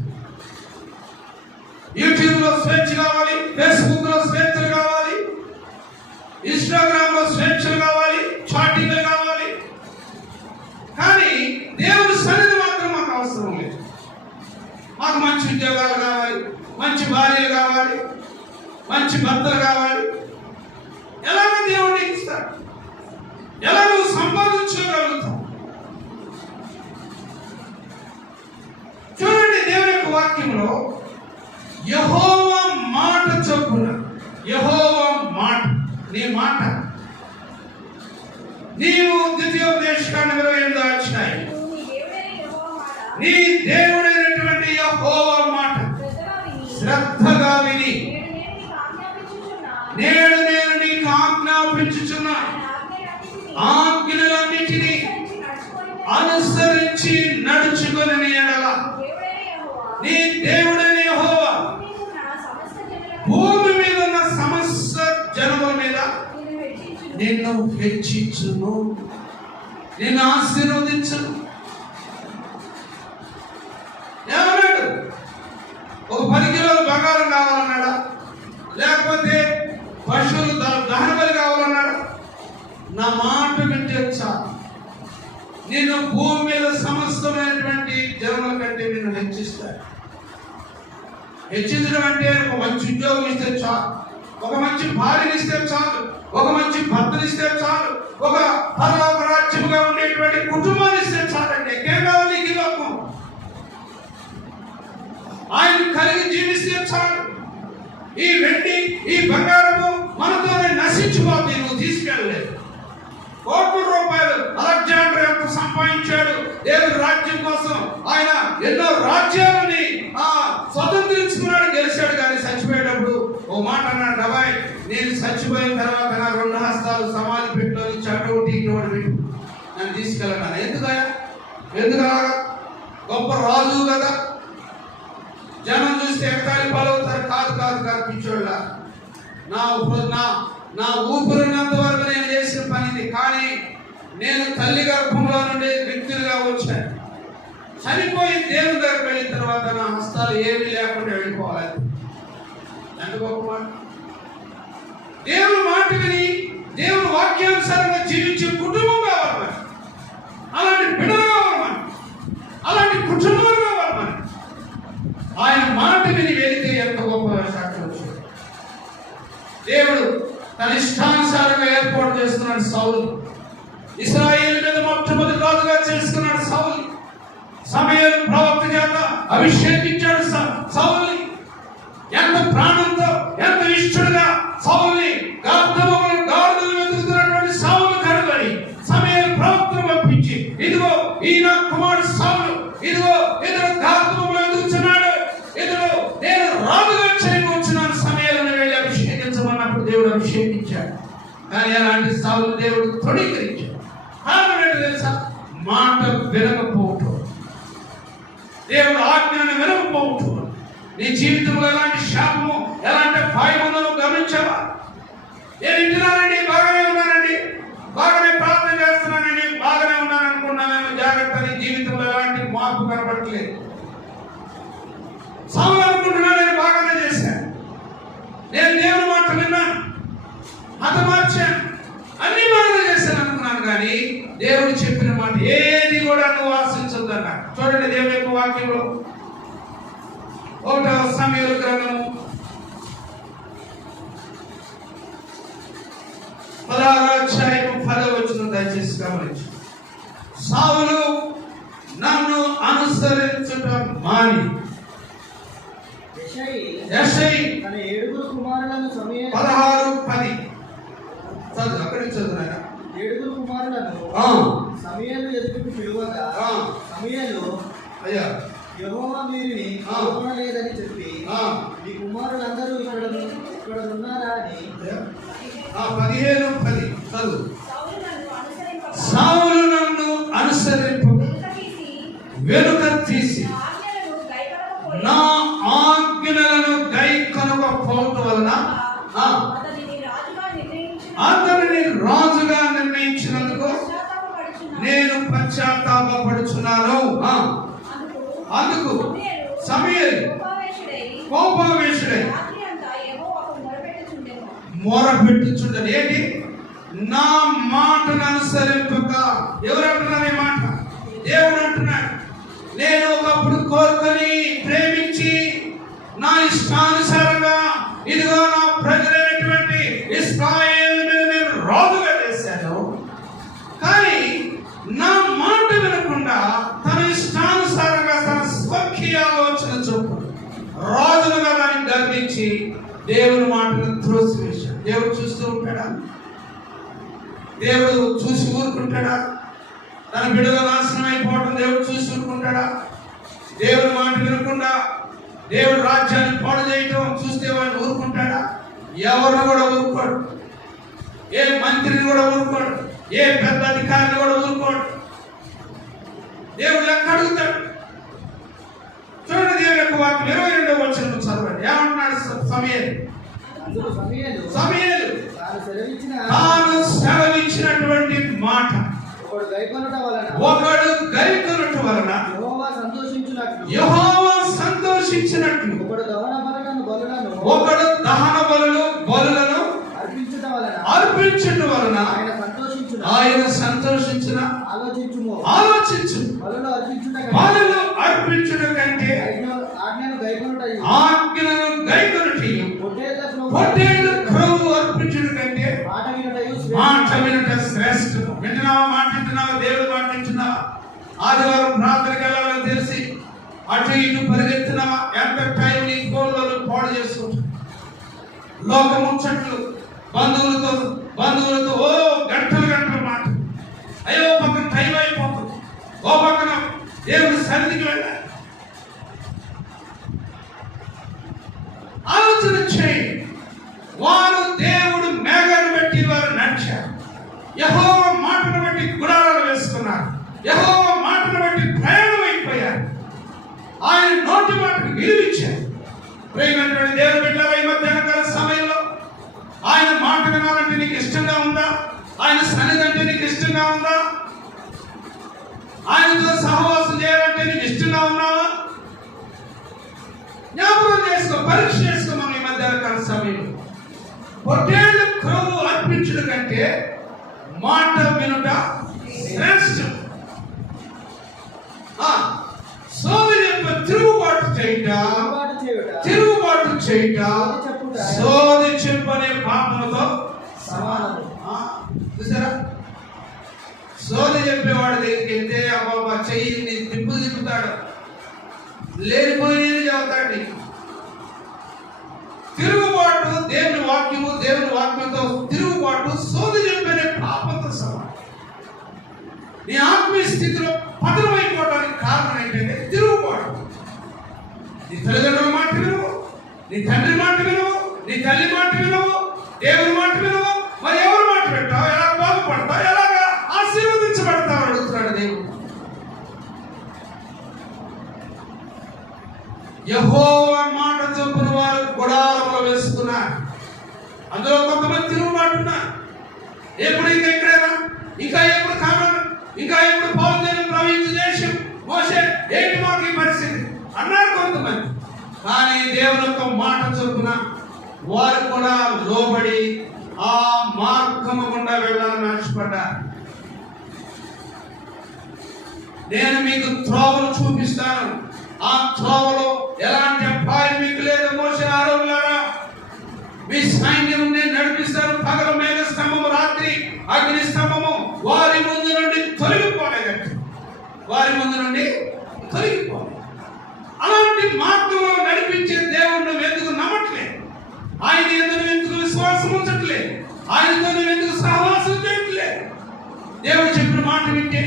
యూట్యూబ్ లో స్వేచ్ఛ కావాలి, ఫేస్బుక్ లో స్వేచ్ఛలు కావాలి, ఇన్స్టాగ్రామ్ లో స్వేచ్ఛలు కావాలి, చాటింగ్లు కావాలి. కానీ దేవుని సన్నిధి మాత్రం మాకు అవసరం లేదు. మాకు మంచి ఉద్యోగాలు కావాలి, మంచి భార్యలు కావాలి, మంచి భర్తలు కావాలి. ఎలాగ దేవుడు ఇస్తాడు? ఎలా నువ్వు సంపాదించగలుగుతావు? చూడండి, దేవుని యొక్క వాక్యంలో యెహోవా మాట చొప్పున, యెహోవా మాట, నీ మాట, నీవు ద్వితీయోపదేశకాండం 28వ అధ్యాయం, నీ దేవుడైనటువంటి యెహోవా మాట శ్రద్ధగా విని నేడు నేను నీకు ఆజ్ఞాపించుచున్న ఆజ్ఞలన్నిటినీ అనుసరించి నడుచుకొని ఎడల నీ దేవుడైన యెహోవా భూమి మీద ఉన్న సమస్త జనముల మీద నిన్ను హెచ్చించును, నిన్ను ఆశీర్వదించును. ఏమన్నాడు? ఒక 10 కిలోల బంగారం కావాలన్నాడా? లేకపోతే పశువులు దహన బలి కావాలన్నాడా? నా మాట వింటే చాలు, నిన్ను భూమి మీద సమస్తమైనటువంటి జనముల కంటే నిన్ను హెచ్చిస్తాడు. హెచ్చించడం అంటే ఒక మంచి ఉద్యోగం ఇస్తే చాలు, ఒక మంచి భార్యని ఇస్తే చాలు, ఒక మంచి భర్తని ఇస్తే చాలు, ఒక పరలోక రాజ్యముగా ఉండేటువంటి కుటుంబాన్ని ఇస్తే చాలండి. ఇంకేం కావాలి నీకు ఈ లోకం? ఆయన కలిగి జీవిస్తే చాలు. ఈ వెండి, ఈ బంగారము మనతోనే నశించిపోతే నువ్వు తీసుకెళ్ళలేదు. కోట్ల రూపాయలు అలెగ్జాండర్ ఎంత సంపాదించాడు దేవుని రాజ్యం కోసం. ఆయన ఎన్నో రాజ్యాలని స్వతంత్రించుకున్నాడు, గెలిచాడు. కానీ చచ్చిపోయేటప్పుడు ఓ మాట అన్నాడు, అబ్బాయి నేను చచ్చిపోయిన తర్వాత నా 2 హస్తాలు సమాధి పెట్టిలో నుంచి అటువంటి ఇటువంటి పెట్టు, నన్ను తీసుకెళ్ళాను. ఎందుకలా? గొప్ప రాజు కదా, జనం చూస్తే ఎక్కడి పాలవుతారు. కాదు పిచ్చోళ్ళ, నా ఊపిరినంత వరకు నేను చేసిన పనిది. కానీ నేను తల్లి గర్భంలో నుండి వ్యక్తులుగా వచ్చాను. చనిపోయి దేవుని దగ్గరికి వెళ్ళిన తర్వాత నా హస్తాలు ఏమీ లేకుండా వెళ్ళిపోవాలి. ఎంత గొప్ప మాట! దేవుని మాట విని దేవుని వాక్యానుసారంగా జీవించే కుటుంబం కావాలి మనకి. అలాంటి బిడ్డలు కావాలి మనకి, అలాంటి కుటుంబాలు కావాలి మనకి. ఆయన మాట విని వెళితే ఎంత గొప్ప సాక్షి వచ్చింది. దేవుడు తన ఇష్టానుసారంగా ఏర్పాటు చేస్తున్నాడు సౌలు. ఇశ్రాయేలు మీద మొట్టమొదటి రాజుగా చేసుకున్నాడు సౌలు. సమూయేలు ప్రవక్త చేత అభిషేకించాడు సౌలుని. ఎంత ప్రాణంతో, ఎంత ఇష్టడుగా సౌలుని గాడిదలు వెతుకుతున్నటువంటి సౌలు కనుగొని సమూయేలు ప్రవక్తను పంపించి, ఇదిగో ఈయన కుమారుడు సౌలు, ఇదిగో ఇతడు గాడిదలు వెతుకుతున్నాడు, ఇతడు నేను రాజుగా చేయవచ్చున్నాను. సమూయేలును వెళ్ళి అభిషేకించమన్నప్పుడు దేవుడు అభిషేకించాడు. కానీ అలాంటి సౌలు దేవుడు తృణీకరించాడు. కారణం ఏంటో తెలుసా? మాట వినకపోవటం, దేవుడు ఆజ్ఞను వినకపోవటం. నీ జీవితంలో ఎలాంటి శాపము, ఎలాంటి భయమును గమనించావా? నేను ఇంటున్నానండి, బాగానే ఉన్నానండి, బాగానే ప్రార్థన చేస్తున్నానండి, బాగానే ఉన్నాను అనుకున్నాను. జాగ్రత్త, నీ జీవితంలో ఎలాంటి మార్పు కనబడట్లేదు. సౌలు అనుకుంటున్నాను నేను బాగానే చేశాను, నేను దేవుని మాట విన్నాను, హతమార్చాను, అన్ని బాగా చేశాను అనుకున్నాను. కానీ దేవుడు చెప్పిన మాట ఏది కూడా నువ్వు ఆశించొద్దన్నాడు. చూడండి దేవుని యొక్క వాక్యంలో 1వ సమూయేలు గ్రంథము 16వ అధ్యాయం దయచేసి గమనించు. సౌలు నన్ను అనుసరించుట మాని. యెషయి తన 7 కుమారులను సమూయేలు 16:10 చదువు, అక్కడి నుంచి చదువు నాయన. 7 కుమారులను సమూయేలు ఎదుటకు పిలువగా సమూయేలు అయ్యా యెహోవా వీరిని కనుగొనలేదని చెప్పి మీ కుమారులందరూ ఇక్కడ ఉన్నారా అని 15:10 చదువు. సౌలు నన్ను అనుసరింపు వెనుక తీసి నా ఆజ్ఞలను గైకొనకపోవటం వలన అతనిని రాజుగా నిర్ణయించినందుకు నేను పశ్చాత్తాపపడుచున్నాను. అందుకు సమూయేలు కోపావేశుడై మొరపెట్టుచుండెను. ఏంటి? నా మాటను అనుసరింపక. ఎవరు అంటున్నారు ఈ మాట? దేవుడు అంటున్నాడు. నేను ఒకప్పుడు కోరుకొని ప్రేమించి నా ఇష్టానుసారంగా ఇదిగో నా ప్రజలైనటువంటి ఇశ్రాయేలు మీద నేను రాజుగా చేశాను. కానీ నా మాట వినకుండా తన ఇష్టానుసారంగా తన స్వకీయ ఆలోచన చొప్పున రాజులుగా దాన్ని గర్వించి దేవుని మాటను త్రోసివేశాడు. దేవుడు చూస్తూ ఉంటాడా? దేవుడు చూసి ఊరుకుంటాడా? తన బిడ్డలు నాశనం అయిపోవడం దేవుడు చూసి ఊరుకుంటాడా? దేవుని మాట వినకుండా దేవుడు రాజ్యాన్ని పాడు చేయటం చూస్తే వాడిని ఊరుకుంటాడా? ఎవరిని కూడా ఊరుకోడు. ఏ మంత్రిని కూడా ఊరుకోడు. ఏ పెద్ద అధికారిని కూడా ఊరుకోడు. దేవుడు లెక్క అడుగుతాడు. చూడండి దేవుని యొక్క వాక్యం 22వ వచనం చదవండి. ఏమంటున్నాడు సమూయేలు? తాను సెలవిచ్చినటువంటి మాట ఒకడు గైకొనుట వలన యెహోవా సంతోషించినట్లు ఒకడు దహన బలులను అర్పించుట వలన ఆయన సంతోషించిన. ఆలోచించు. బలులు అర్పించుట కంటే ఆజ్ఞలను గైకొనుటయు పొట్టేళ్ల క్రొవ్వు అర్పించుట కంటే మాట వినుట శ్రేష్టం. వింటున్నావా? మాట వింటున్నావా? దేవుడు మాట వింటున్నావా? ఆదివారం ప్రార్థనకి వెళ్ళాలని తెలిసి అటు ఇటు పరిగెత్తున్నావా? ఎంత టైం నీ ఫోన్లో పాడు చేసుకుంటా. లోకముచ్చట్లు బంధువులతో ఓ గంటలు మాట. అయ్యో పక్కన టైం అయిపోతుంది. ఓ పక్కన దేవుడి సన్నిధికి వెళ్ళాలి. ఆలోచన చేయండి. వారు దేవుడు మేఘాన్ని బట్టి వారు నడిచారు. యెహోవా మాటను బట్టి గుడారాలు వేసుకున్నారు. యెహోవా మాటను బట్టి ప్రయాణం అయిపోయారు. ఆయన నోటి మాటకు విలువిచ్చారు. ప్రేమైనటువంటి దేవుని బిడ్డలారా, ఈ మధ్యాహ్నకాల సమయంలో ఆయన మాట వినాలంటే నీకు ఇష్టంగా ఉందా? ఆయన సన్నిధి అంటే నీకు ఇష్టంగా ఉందా? ఆయనతో సహవాసం చేయాలంటే నీకు ఇష్టంగా ఉన్నావా? జ్ఞాపకం చేసుకో, పరీక్ష చేసుకో. మనం ఈ మధ్యాహ్నకాల సమయంలో పొట్టేళ్ల క్రొవ్వు అర్పించడం కంటే మాట వినుట శ్రేష్టం. సోది చెప్ప తిరుగుబాటు చేయుట సోది చెప్పనే పాపముతో సమానం. చూసారా? సోది చెప్పేవాడి దగ్గరికి వెళ్తే అబ్బాబా చెయ్యి తిప్పుతాడు, లేనిపోయినది చెబుతాడు నీకు. తిరుగుబాటు దేవుని వాక్యంతో తిరుగుబాటు సోది చెప్పనే పాపంతో సమానం. నీ ఆత్మీయ స్థితిలో పతనమైపోవడానికి కారణం ఏంటంటే తిరుగుబాటు. నీ తల్లిదండ్రుల మాట వినవు, నీ తండ్రి మాట వినవు, నీ తల్లి మాట వినవు, దేవుని మాట వినవు. మరి ఎవరి మాట పెట్టావు? ఎలా బాగుపడతావు? ఎలాగా ఆశీర్వదించబడతావు అడుగుతున్నాడు దేవుడు. యెహోవా మాట చొప్పున వారు గుడారములు వేసుకున్నారు. అందులో కొంతమంది తిరుగుబాటున్నారు. ఎప్పుడు ఎక్కడైనా ఇంకా ఎప్పుడు కామన్, ఇంకా ఎప్పుడు పౌరులను ప్రవహించే దేశం మోసే ఏంటి మాకు ఈ పరిస్థితి అన్నారు కొంతమంది. కానీ దేవుని యొక్క మాట చొప్పున వారు కూడా లోబడి ఆ మార్గము గుండా వెళ్ళాలని ఆశపడ్డారు. నేను మీకు త్రోవలు చూపిస్తాను. ఆ త్రోవలో ఎలాంటి అపాయం మీకు లేదు. మోసే ఆరోగ్యారా మీ సైన్యం నేను నడిపిస్తాను. పగలు మేఘ స్తంభము, రాత్రి అగ్ని స్తంభము. వారు వింటే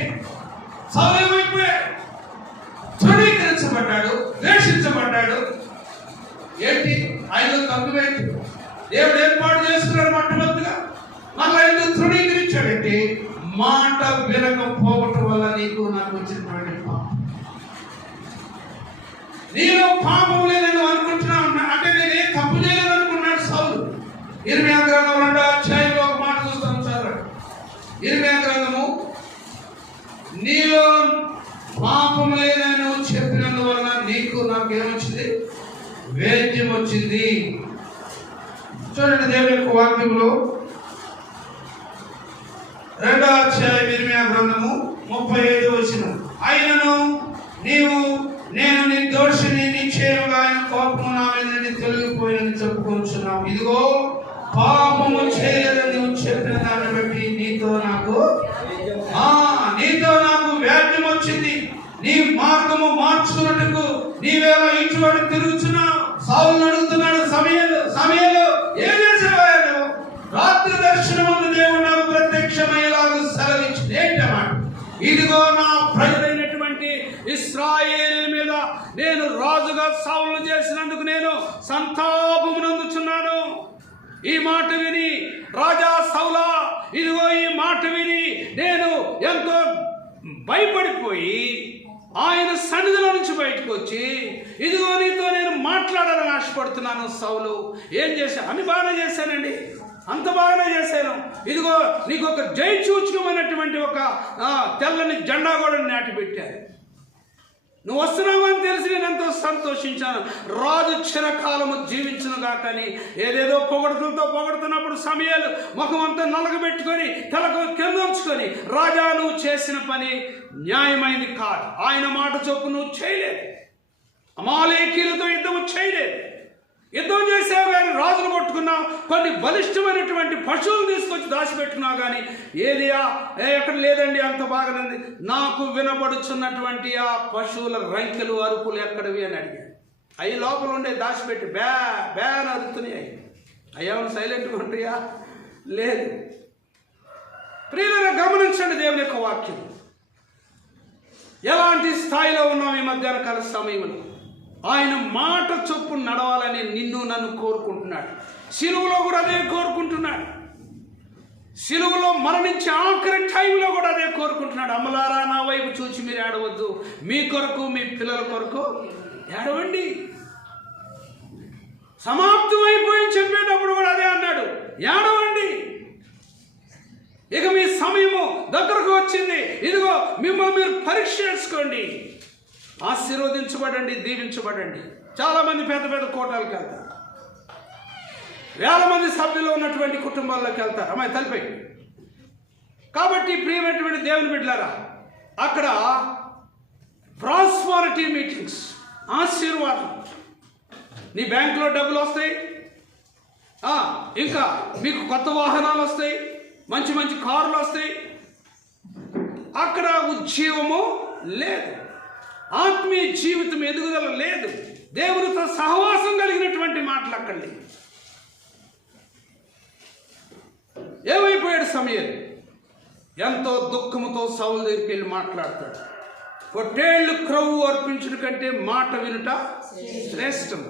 సౌలు ఏమైపోయాడు? తృణీకరించబడ్డాడు, ద్వేషించబడ్డాడు. ఏంటి ఆయనలో తక్కువేంటి? దేవుడు ఏర్పాటు చేస్తున్నాడు మొట్టమొదటిగా, మళ్ళీ ఎందుకు తృణీకరించాడంటే మాట వినకపోవటం వల్ల నీకు నాకు వచ్చినటువంటి పాపం. నీలో పాపం లేదని అనుకుంటున్నావు అంటే నేనే తప్పు చేయలేదు అనుకున్నాడు సౌలు. ఇర్మియా గ్రంథం 2వ అధ్యాయంలో ఒక మాట చూస్తాం సార్. ఇర్మియా గ్రంథము, నీలో పాపం లేదని నువ్వు చెప్పినందువల్ల నీకు నాకు ఏమొచ్చింది? వేద్యం వచ్చింది. చూడండి దేవుని యొక్క వాక్యంలో 2వ అధ్యాయం ఇర్మియా గ్రంథము 35వ వచనం. అయినను నేను నిర్దోషిని, నిశ్చయముగా ఆయన కోపము నా మీద నుండి తొలగిపోయిందని చెప్పుకొంచున్నావు. ఇదిగో పాపము చేయలేదని నువ్వు చెప్పిన దాన్ని బట్టి నీతో నాకు వ్యాజ్యం వచ్చింది. నీ మార్గము మార్చుకున్నట్టుకు నీవేలా ఇటువంటి తిరుగుతున్నావు. సౌలును అడుగుతున్నాడు సమయంలో ఏం చేసేవాడు? రాత్రి దర్శనముందు దేవుడు నాకు ప్రత్యక్షమయ్యేలాగా సెలవించింది. ఏంటన్నమాట? ఇదిగో నా ప్రజలైనటువంటి ఇశ్రాయేలు మీద నేను రాజుగా సౌలును చేసినందుకు నేను సంతాపమునందుచున్నాను. ఈ మాట విని రాజా సౌలా, ఇదిగో ఈ మాట విని నేను ఎంతో భయపడిపోయి ఆయన సన్నిధిలో నుంచి బయటకు వచ్చి, ఇదిగో నీతో నేను మాట్లాడాలని ఆశపడుతున్నాను. సౌలు ఏం చేశా? అన్ని బాగానే చేశానండి, అంత బాగానే చేశాను. ఇదిగో నీకు ఒక జై సూచకమైనటువంటి ఒక తెల్లని జెండా కూడా నాటి పెట్టారు. నువ్వు వస్తున్నావు అని తెలిసి నేను ఎంతో సంతోషించాను. రాజు చిరకాలము జీవించునుగా. కానీ ఏదేదో పొగడుతున్నప్పుడు సమయాలు ముఖం అంతా నలగబెట్టుకొని తలకు కిందొంచుకొని, రాజా నువ్వు చేసిన పని న్యాయమైంది కాదు. ఆయన మాట చొప్పు నువ్వు చేయలేదు. అమాలేకీలతో యుద్ధము చేయలేదు. యుద్ధం చేసావు కానీ రాజును పట్టుకున్నావు. కొన్ని బలిష్టమైనటువంటి పశువులు తీసుకొచ్చి దాచిపెట్టుకున్నావు. కానీ ఏది ఎక్కడ లేదండి, అంత బాగానంది. నాకు వినబడుచున్నటువంటి ఆ పశువుల రంకెలు అరుపులు ఎక్కడవి అని అడిగాడు. అవి లోపల ఉండే దాచిపెట్టి బ్యా అని అరుతున్నాయి. అయ్యా సైలెంట్గా ఉంటాయా? లేదు. ప్రియులను గమనించండి దేవుని యొక్క వాక్యం. ఎలాంటి స్థాయిలో ఉన్నాం ఈ మధ్యాహ్న కాల సమయంలో. ఆయన మాట చొప్పు నడవాలని నిన్ను నన్ను కోరుకుంటున్నాడు. సిలువలో కూడా అదే కోరుకుంటున్నాడు. సిలువలో మరణించే ఆఖరి టైంలో కూడా అదే కోరుకుంటున్నాడు. అమ్మలారా, నా వైపు చూసి మీరు ఏడవద్దు, మీ కొరకు మీ పిల్లల కొరకు ఏడవండి. సమాప్తం అయిపోయింది చెప్పేటప్పుడు కూడా అదే అన్నాడు, ఏడవండి. ఇక మీ సమయము దగ్గరకు వచ్చింది. ఇదిగో మిమ్మల్ని మీరు పరీక్ష చేసుకోండి. ఆశీర్వదించబడండి, దీవించబడండి. చాలామంది పెద్ద పెద్ద కోటాలకు వెళ్తారు, వేల మంది సభ్యులు ఉన్నటువంటి కుటుంబాల్లోకి వెళ్తారు. అమ్మాయి తలిపై. కాబట్టి ప్రియమైనటువంటి దేవుని బిడ్డలారా, అక్కడ ప్రాస్పారిటీ మీటింగ్స్, ఆశీర్వాదం. నీ బ్యాంకులో డబ్బులు వస్తాయి, ఇంకా మీకు కొత్త వాహనాలు వస్తాయి, మంచి మంచి కార్లు వస్తాయి. అక్కడ ఉజ్జీవము లేదు, ఆత్మీయ జీవితం ఎదుగుదల లేదు, దేవునితో సహవాసం కలిగినటువంటి మాటలు అక్కడ లేవు. ఏమైపోయాడు సమయలు? ఎంతో దుఃఖముతో సౌలు దగ్గరికి వెళ్ళి మాట్లాడతాడు. పొట్టేళ్లు క్రొవ్వు అర్పించుట కంటే మాట వినుట శ్రేష్టం.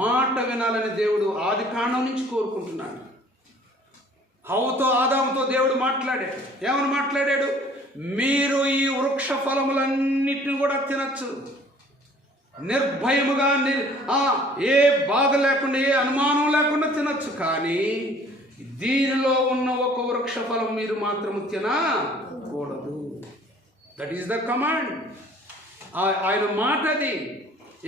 మాట వినాలని దేవుడు ఆది కాండం నుంచి కోరుకుంటున్నాడు. హవ్వతో ఆదాముతో దేవుడు మాట్లాడాడు. ఏమని మాట్లాడాడు? మీరు ఈ వృక్ష ఫలములన్నిటిని కూడా తినచ్చు, నిర్భయముగా, ఏ బాధ లేకుండా, ఏ అనుమానం లేకుండా తినచ్చు. కానీ దీనిలో ఉన్న ఒక వృక్ష ఫలం మీరు మాత్రము తినకూడదు. That is the command. ఆయన మాట అది.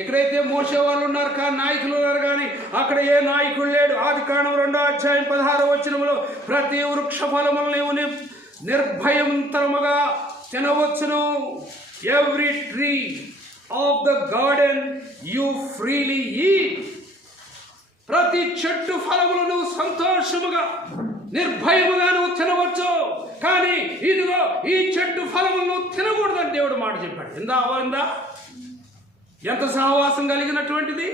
ఎక్కడైతే మోసే వాళ్ళు ఉన్నారు కానీ నాయకులు ఉన్నారు, కానీ అక్కడ ఏ నాయకుడు లేడు. ఆది కాండం 2వ అధ్యాయం 16వ వచనములో ప్రతి వృక్ష ఫలములు నీవు నిర్భయంతరముగా తినవచ్చును. Every tree of the garden you freely eat. ప్రతి చెట్టు ఫలములు నువ్వు సంతోషముగా నిర్భయముగా నువ్వు తినవచ్చు. కానీ ఇదిగో ఈ చెట్టు ఫలములు నువ్వు తినకూడదని దేవుడు మాట చెప్పాడు. ఇందా ఎంత సహవాసం కలిగినటువంటిది,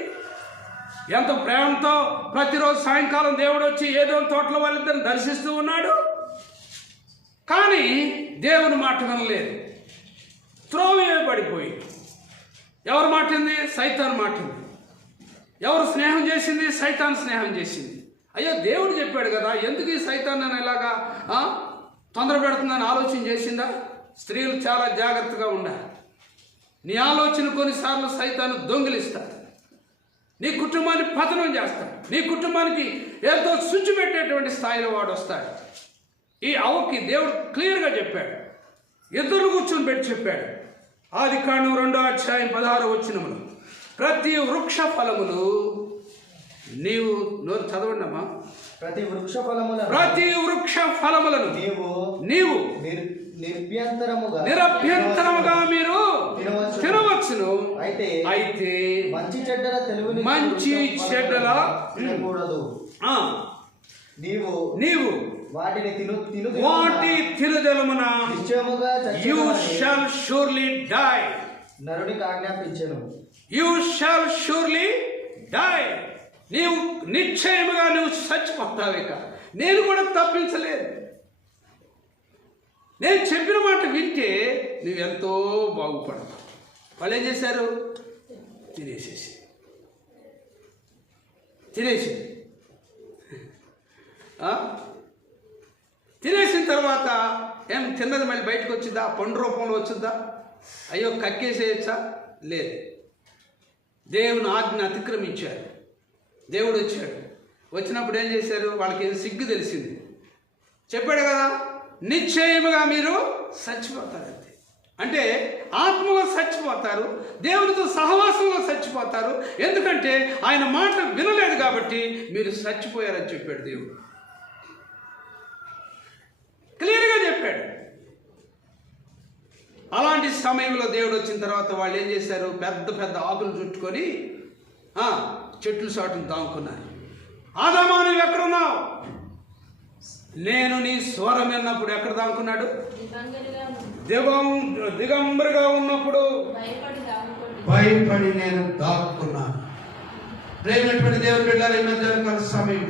ఎంత ప్రేమతో ప్రతిరోజు సాయంకాలం దేవుడు వచ్చి ఏదో తోటలో వాళ్ళిద్దరిని దర్శిస్తూ ఉన్నాడు. కానీ దేవుని మాట వినలేదు, త్రోవేయబడిపోయి. ఎవరు మాటింది? సైతాన్ మాటింది. ఎవరు స్నేహం చేసింది? సైతాన్ స్నేహం చేసింది. అయ్యో దేవుడు చెప్పాడు కదా, ఎందుకు ఈ సైతాన్ నన్ను ఇలాగా తొందర పెడుతుందని ఆలోచన చేసిందా? స్త్రీలు చాలా జాగ్రత్తగా ఉండాలి. నీ ఆలోచన కొన్నిసార్లు సైతాను దొంగిలిస్తాడు, నీ కుటుంబాన్ని పతనం చేస్తాడు, నీ కుటుంబానికి ఎంతో శుచి పెట్టేటువంటి స్థాయిలో వాడు వస్తాడు. ఈ అవకి దేవుడు క్లియర్గా చెప్పాడు, ఇద్దరు కూర్చొని పెట్టి చెప్పాడు. ఆదికాండం 2:16 ప్రతి వృక్ష ఫలములు నీవు నోరు చదవండమ్మా. ప్రతి వృక్ష ఫలములను నీవు నిరభ్యంతరముగా మీరు తినవచ్చును. అయితే మంచి చెడ్డల తినకూడదు. నీవు వాటి తినుదలమున యు షల్ షూర్లీ డై. నరునికి ఆజ్ఞాపించెను, యు షల్ షూర్లీ డై. నీవు నిశ్చయముగా నువ్వు చచ్చిపోతావేక. నేను కూడా తప్పించలేదు. నేను చెప్పిన మాట వింటే నువ్వెంతో బాగుపడతావు. వాళ్ళు ఏం చేశారు? తినేసి తినేసిన తర్వాత ఏం తిన్నది మళ్ళీ బయటకు వచ్చిందా? పండు రూపంలో వచ్చిందా? అయ్యో కక్కేసేయచ్చా? లేదు. దేవుని ఆజ్ఞ అతిక్రమించారు. దేవుడు వచ్చాడు. వచ్చినప్పుడు ఏం చేశారు? వాళ్ళకి ఏం సిగ్గు తెలిసింది. చెప్పాడు కదా, నిశ్చయముగా మీరు చచ్చిపోతారు. అంతే. అంటే ఆత్మలో చచ్చిపోతారు, దేవునితో సహవాసంలో చచ్చిపోతారు. ఎందుకంటే ఆయన మాట వినలేదు కాబట్టి మీరు చచ్చిపోయారని చెప్పాడు దేవుడు. క్లియర్గా చెప్పాడు. అలాంటి సమయంలో దేవుడు వచ్చిన తర్వాత వాళ్ళు ఏం చేశారు? పెద్ద పెద్ద ఆకులు చుట్టుకొని చెట్లు చాటును దాముకున్నారు. ఆదామా, నువ్వు ఎక్కడున్నావు? నేను నీ స్వరం విన్నప్పుడు ఎక్కడ దాముకున్నాడు? దిగంబరిగా ఉన్నప్పుడు భయపడి నేను దాక్కున్నాను. ప్రేమటువంటి దేవుని బిడ్డలు, ఈ మధ్యాహ్నకాల సమయం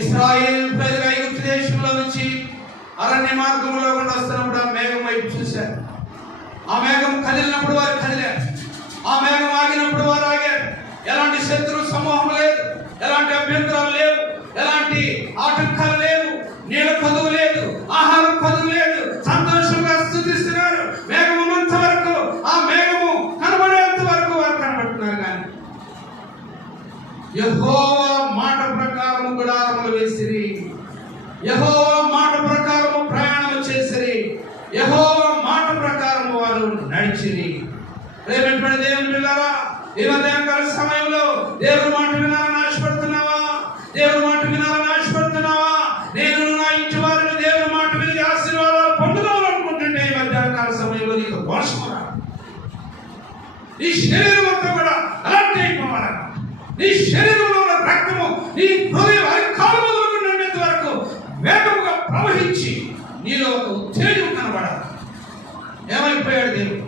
ఇశ్రాయేలు ప్రజలు ఐగుప్తు దేశంలో నుంచి అరణ్య మార్గంలో కూడా వస్తున్నప్పుడు ఆ మేఘం వైపు చూశారు. ఆ మేఘం కదిలినప్పుడు వారు కదిలారు, ఆ మేఘం ఆగినప్పుడు వారు ఆగారు. ఎలాంటి శత్రు సమూహం లేదు, ఎలాంటి అభ్యంతరాలు లేవు, ఎలాంటి ఆటంకాలు లేవు, నీళ్ళ కొదువు లేదు, ఆహారం కొదువు లేదు. సంతోషంగా స్తుతిస్తున్నారు. మేఘం ఉన్నంత వరకు, ఆ మేఘము కనబడేంత వరకు వారు కనబడుతున్నారు. కానీ యెహోవా మాట ప్రకారము గుడారములు వేసిరి, యెహోవా మాట ప్రకారము ప్రయాణం చేసిరి, యెహోవా మాట ప్రకారము వారు నడిచిరి. ప్రేమటువంటి దేవుని పిల్లరా, ఈ మధ్యాహ్నకాల సమయంలో దేవుని మాట వినాలని ఆశపడుతున్నావా? దేవుని మాట వినాలని ఆశపడుతున్నావా? నేను నా ఇంటి వారిని దేవుని మాట విని ఆశీర్వాదాలు పొందుకోవాలనుకుంటుంటే ఈ మధ్యాహ్నకాల సమయంలో నీకు దోషం రాదు. నీ శరీరం అంతా కూడా అలర్ట్ అయిపోవాలి. నీ శరీరంలో ఉన్న రక్తము నీ హృదయం అరికాలు మొదలుకున్నంత వరకు వేగముగా ప్రవహించి నీలో ఒక ఉత్తేజం కనబడాలి. ఏమైపోయాడు దేవుడు?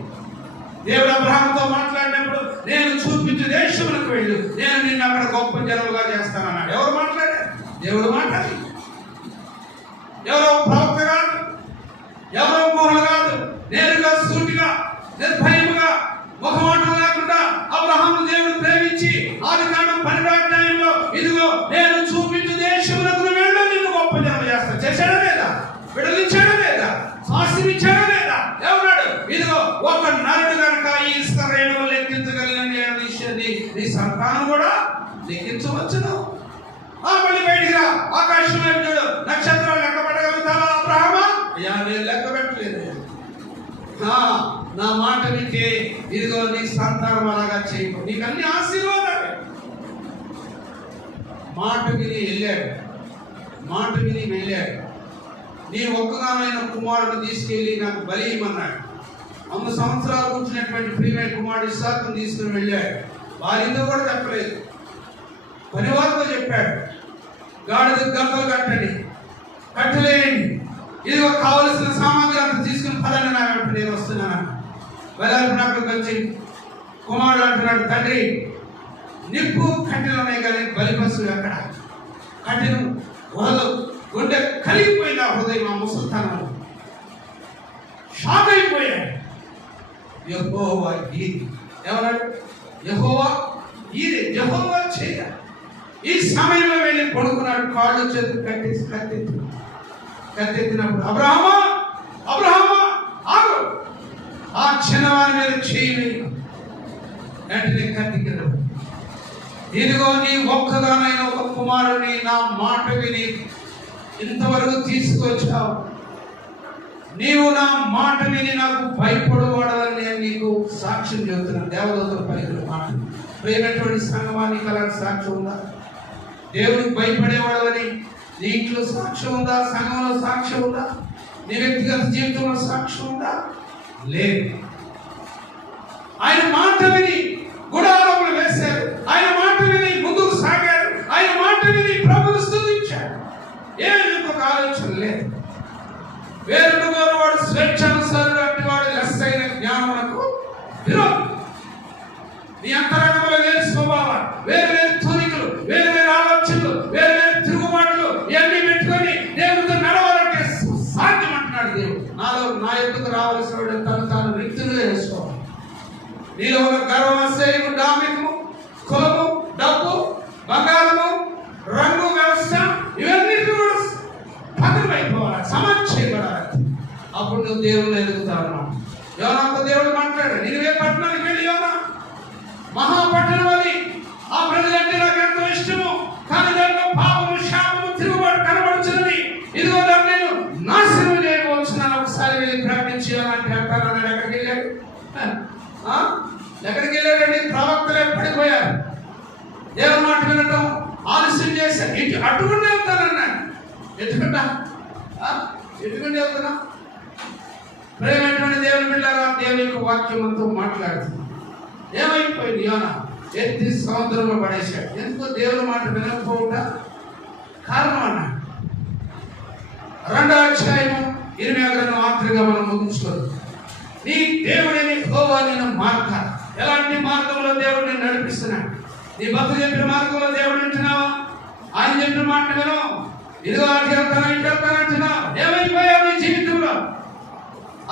దేవుడు అబ్రహాముతో మాట్లాడినప్పుడు నేను చూపించే దేశములకు వెళ్ళు, నేను నిన్ను అక్కడ గొప్ప జనముగా చేస్తానన్నాడు. ఎవరు మాట్లాడారు? దేవుడు మాట్లాడి. ఎవరో ప్రవక్త కాదు, ఎవరో ఊహలు కాదు, నేరుగా సూటిగా నిర్భయముగా ముఖమాటం లేకుండా అబ్రహాము దేవుడు ప్రేమించి ఆదికాండం 12వ ఇదిగో నేను చూపించే దేశములకు వెళ్ళు, నిన్ను గొప్ప జనం చేస్తాను. చేశాడా లేదా? విడలించాడా లేదా? ఆశీర్వించాడా లేదా? ఎవరాడు? ఇదిగో ఒక నరుడు కనుక ఈ ఇశ్రాయేలును లెక్కించగలిగిన నీ సంతానం కూడా లెక్కించవచ్చును. మళ్ళీ బయటికి రా, ఆకాశం వైపు చూడు, నక్షత్రాలు లెక్క పెట్టగలుగుతావా అబ్రహామా? అయ్యా నేను లెక్క పెట్టలేదు. నా మాట వింటే ఇదిగో నీ సంతానం అలాగా చేయకు, నీకు అన్ని ఆశీర్వాదాలు. మాట విని వెళ్ళాడు, మాట విని వెళ్ళాడు. నీ ఒక్కగానైన కుమారుడు తీసుకెళ్ళి నాకు బలి ఇమ్మన్నాడు. 100 సంవత్సరాలు కూర్చున్నటువంటి ప్రియమైన కుమారుడు ఇస్సాకును తీసుకుని వెళ్ళాడు. వారితో కూడా చెప్పలేదు, పనివారితో చెప్పాడు, గాడిద గంపలు కట్టండి, కట్టలేయండి, ఇదిగో కావలసిన సామాగ్రి అంతా తీసుకుని పదండి నాకు, నేను వస్తున్నాను. వెళ్ళాల్సినక్కడికి వచ్చి కుమారుడు అంటున్నాడు, తండ్రి నిప్పు కట్టెలు ఉన్నాయి కానీ బలి పశువు ఎక్కడ? కట్టెను గుండె కలిగిపోయింది. ఆ హృదయం, ఆ ముసలితనం షాక్ అయిపోయాడు. యెహోవా ఈరే, ఎవరాడు? యెహోవా ఈరే, యెహోవా చేయ. ఈ సమయంలో వెళ్ళి పడుకున్నాడు. కాళ్ళు చేతులు కత్తెత్తినప్పుడు అబ్రహామా, అబ్రహామా ఆగు. ఆ చిన్నవారి మీద చేయి వెంటనే కత్తి కింద. ఇదిగో నీ ఒక్కగానైన ఒక కుమారుని నా మాట విని ఇంతవరకు తీసుకొచ్చావు. నీవు నా మాట విని నాకు భయపడవాడని నేను నీకు సాక్ష్యం చెబుతున్నాను. దేవదూతల పలికిన మాట. ప్రేమైనటువంటి సంఘమానికి అలాంటి సాక్ష్యం ఉందా? దేవుడికి భయపడేవాడని నీ ఇంట్లో సాక్ష్యం ఉందా? సంఘంలో సాక్ష్యం ఉందా? నీ వ్యక్తిగత జీవితంలో సాక్ష్యం ఉందా? లేదు. ఆయన మాట విని గుడారములు వేశారు. ఆయన మాట విని ముందుకు సాగారు. ఆయన మాట విని ప్రభువును స్తుతించారు. ఏమి ఇంకొక ఆలోచన లేదు. వేరుడు వాడు స్వేచ్ఛానుసారుడు అంటే వాడు లెస్ అయిన జ్ఞానమునకు విరోధం. నీ అంతరంగంలో వేరు స్వభావాలు, వేరు వేరు తూనికలు, వేరు వేరు ఆలోచనలు, వేరు వేరు తిరుగుబాట్లు ఇవన్నీ పెట్టుకొని దేవుడితో నడవాలంటే సాధ్యం అంటున్నాడు దేవుడు. నా ఎందుకు రావాల్సిన తను వ్యక్తులుగా చేసుకోవాలి. నీలో ఒక గర్వం, అసహ్యము, డామికము, కులము, డబ్బు, బంగారము, రంగు, వ్యవస్థ ఇవన్నీ కూడా పతనమైపోవాలి, సమాజ్ చేయబడాలి. అప్పుడు నువ్వు దేవుళ్ళు ఎదుగుతావు. యోనాతో దేవుడు మాట్లాడాడు. నినివే పట్టణానికి వెళ్ళి యోనా, మహాపట్టణం అది, ఆ ప్రజలంటే నాకు ఎంతో ఇష్టము, కానీ దాంట్లో పాపము, శాపము, తిరుగుబాటు కనబడుచున్నది. ఇదిగో దాన్ని నేను నాశనం చేయబోతున్నాను. ఒకసారి వెళ్ళి ప్రకటించి అంటే అంటారు. ఎక్కడికి వెళ్ళాడు? ఎక్కడికి వెళ్ళాడండి? ప్రవక్తలే పడిపోయారు. దేవుని మాట వినటం ఆలస్యం చేశారు. ఇటు అటుకుంటే వెళ్తానన్నాడు. ఎటుకుంటా వెళ్తున్నా? ప్రేమైనటువంటి దేవుని బిడ్డలారా, దేవుని యొక్క వాక్యంతో మాట్లాడుతుంది. ఏమైపోయింది? యోనా ఎత్తి సముద్రంలో పడేశాడు. ఎందుకో దేవుని మాట వినకపోవట కారణం అన్నాడు. 2వ అధ్యాయము 20 ఆఖరిగా మనం ముగించుకోదు. నీ దేవుడిని యెహోవా నిన్ను మార్గాలు, ఎలాంటి మార్గంలో దేవుడిని నడిపిస్తున్నాడు. నీ భక్తులు చెప్పిన మార్గంలో దేవుడు వింటున్నావా? ఆయన చెప్పిన మాట వినో. ఇదిగో అటు వెళ్తాను, ఇటు వెళ్తాను అంటున్నావు. ఏమైపోయావు నీ జీవితంలో?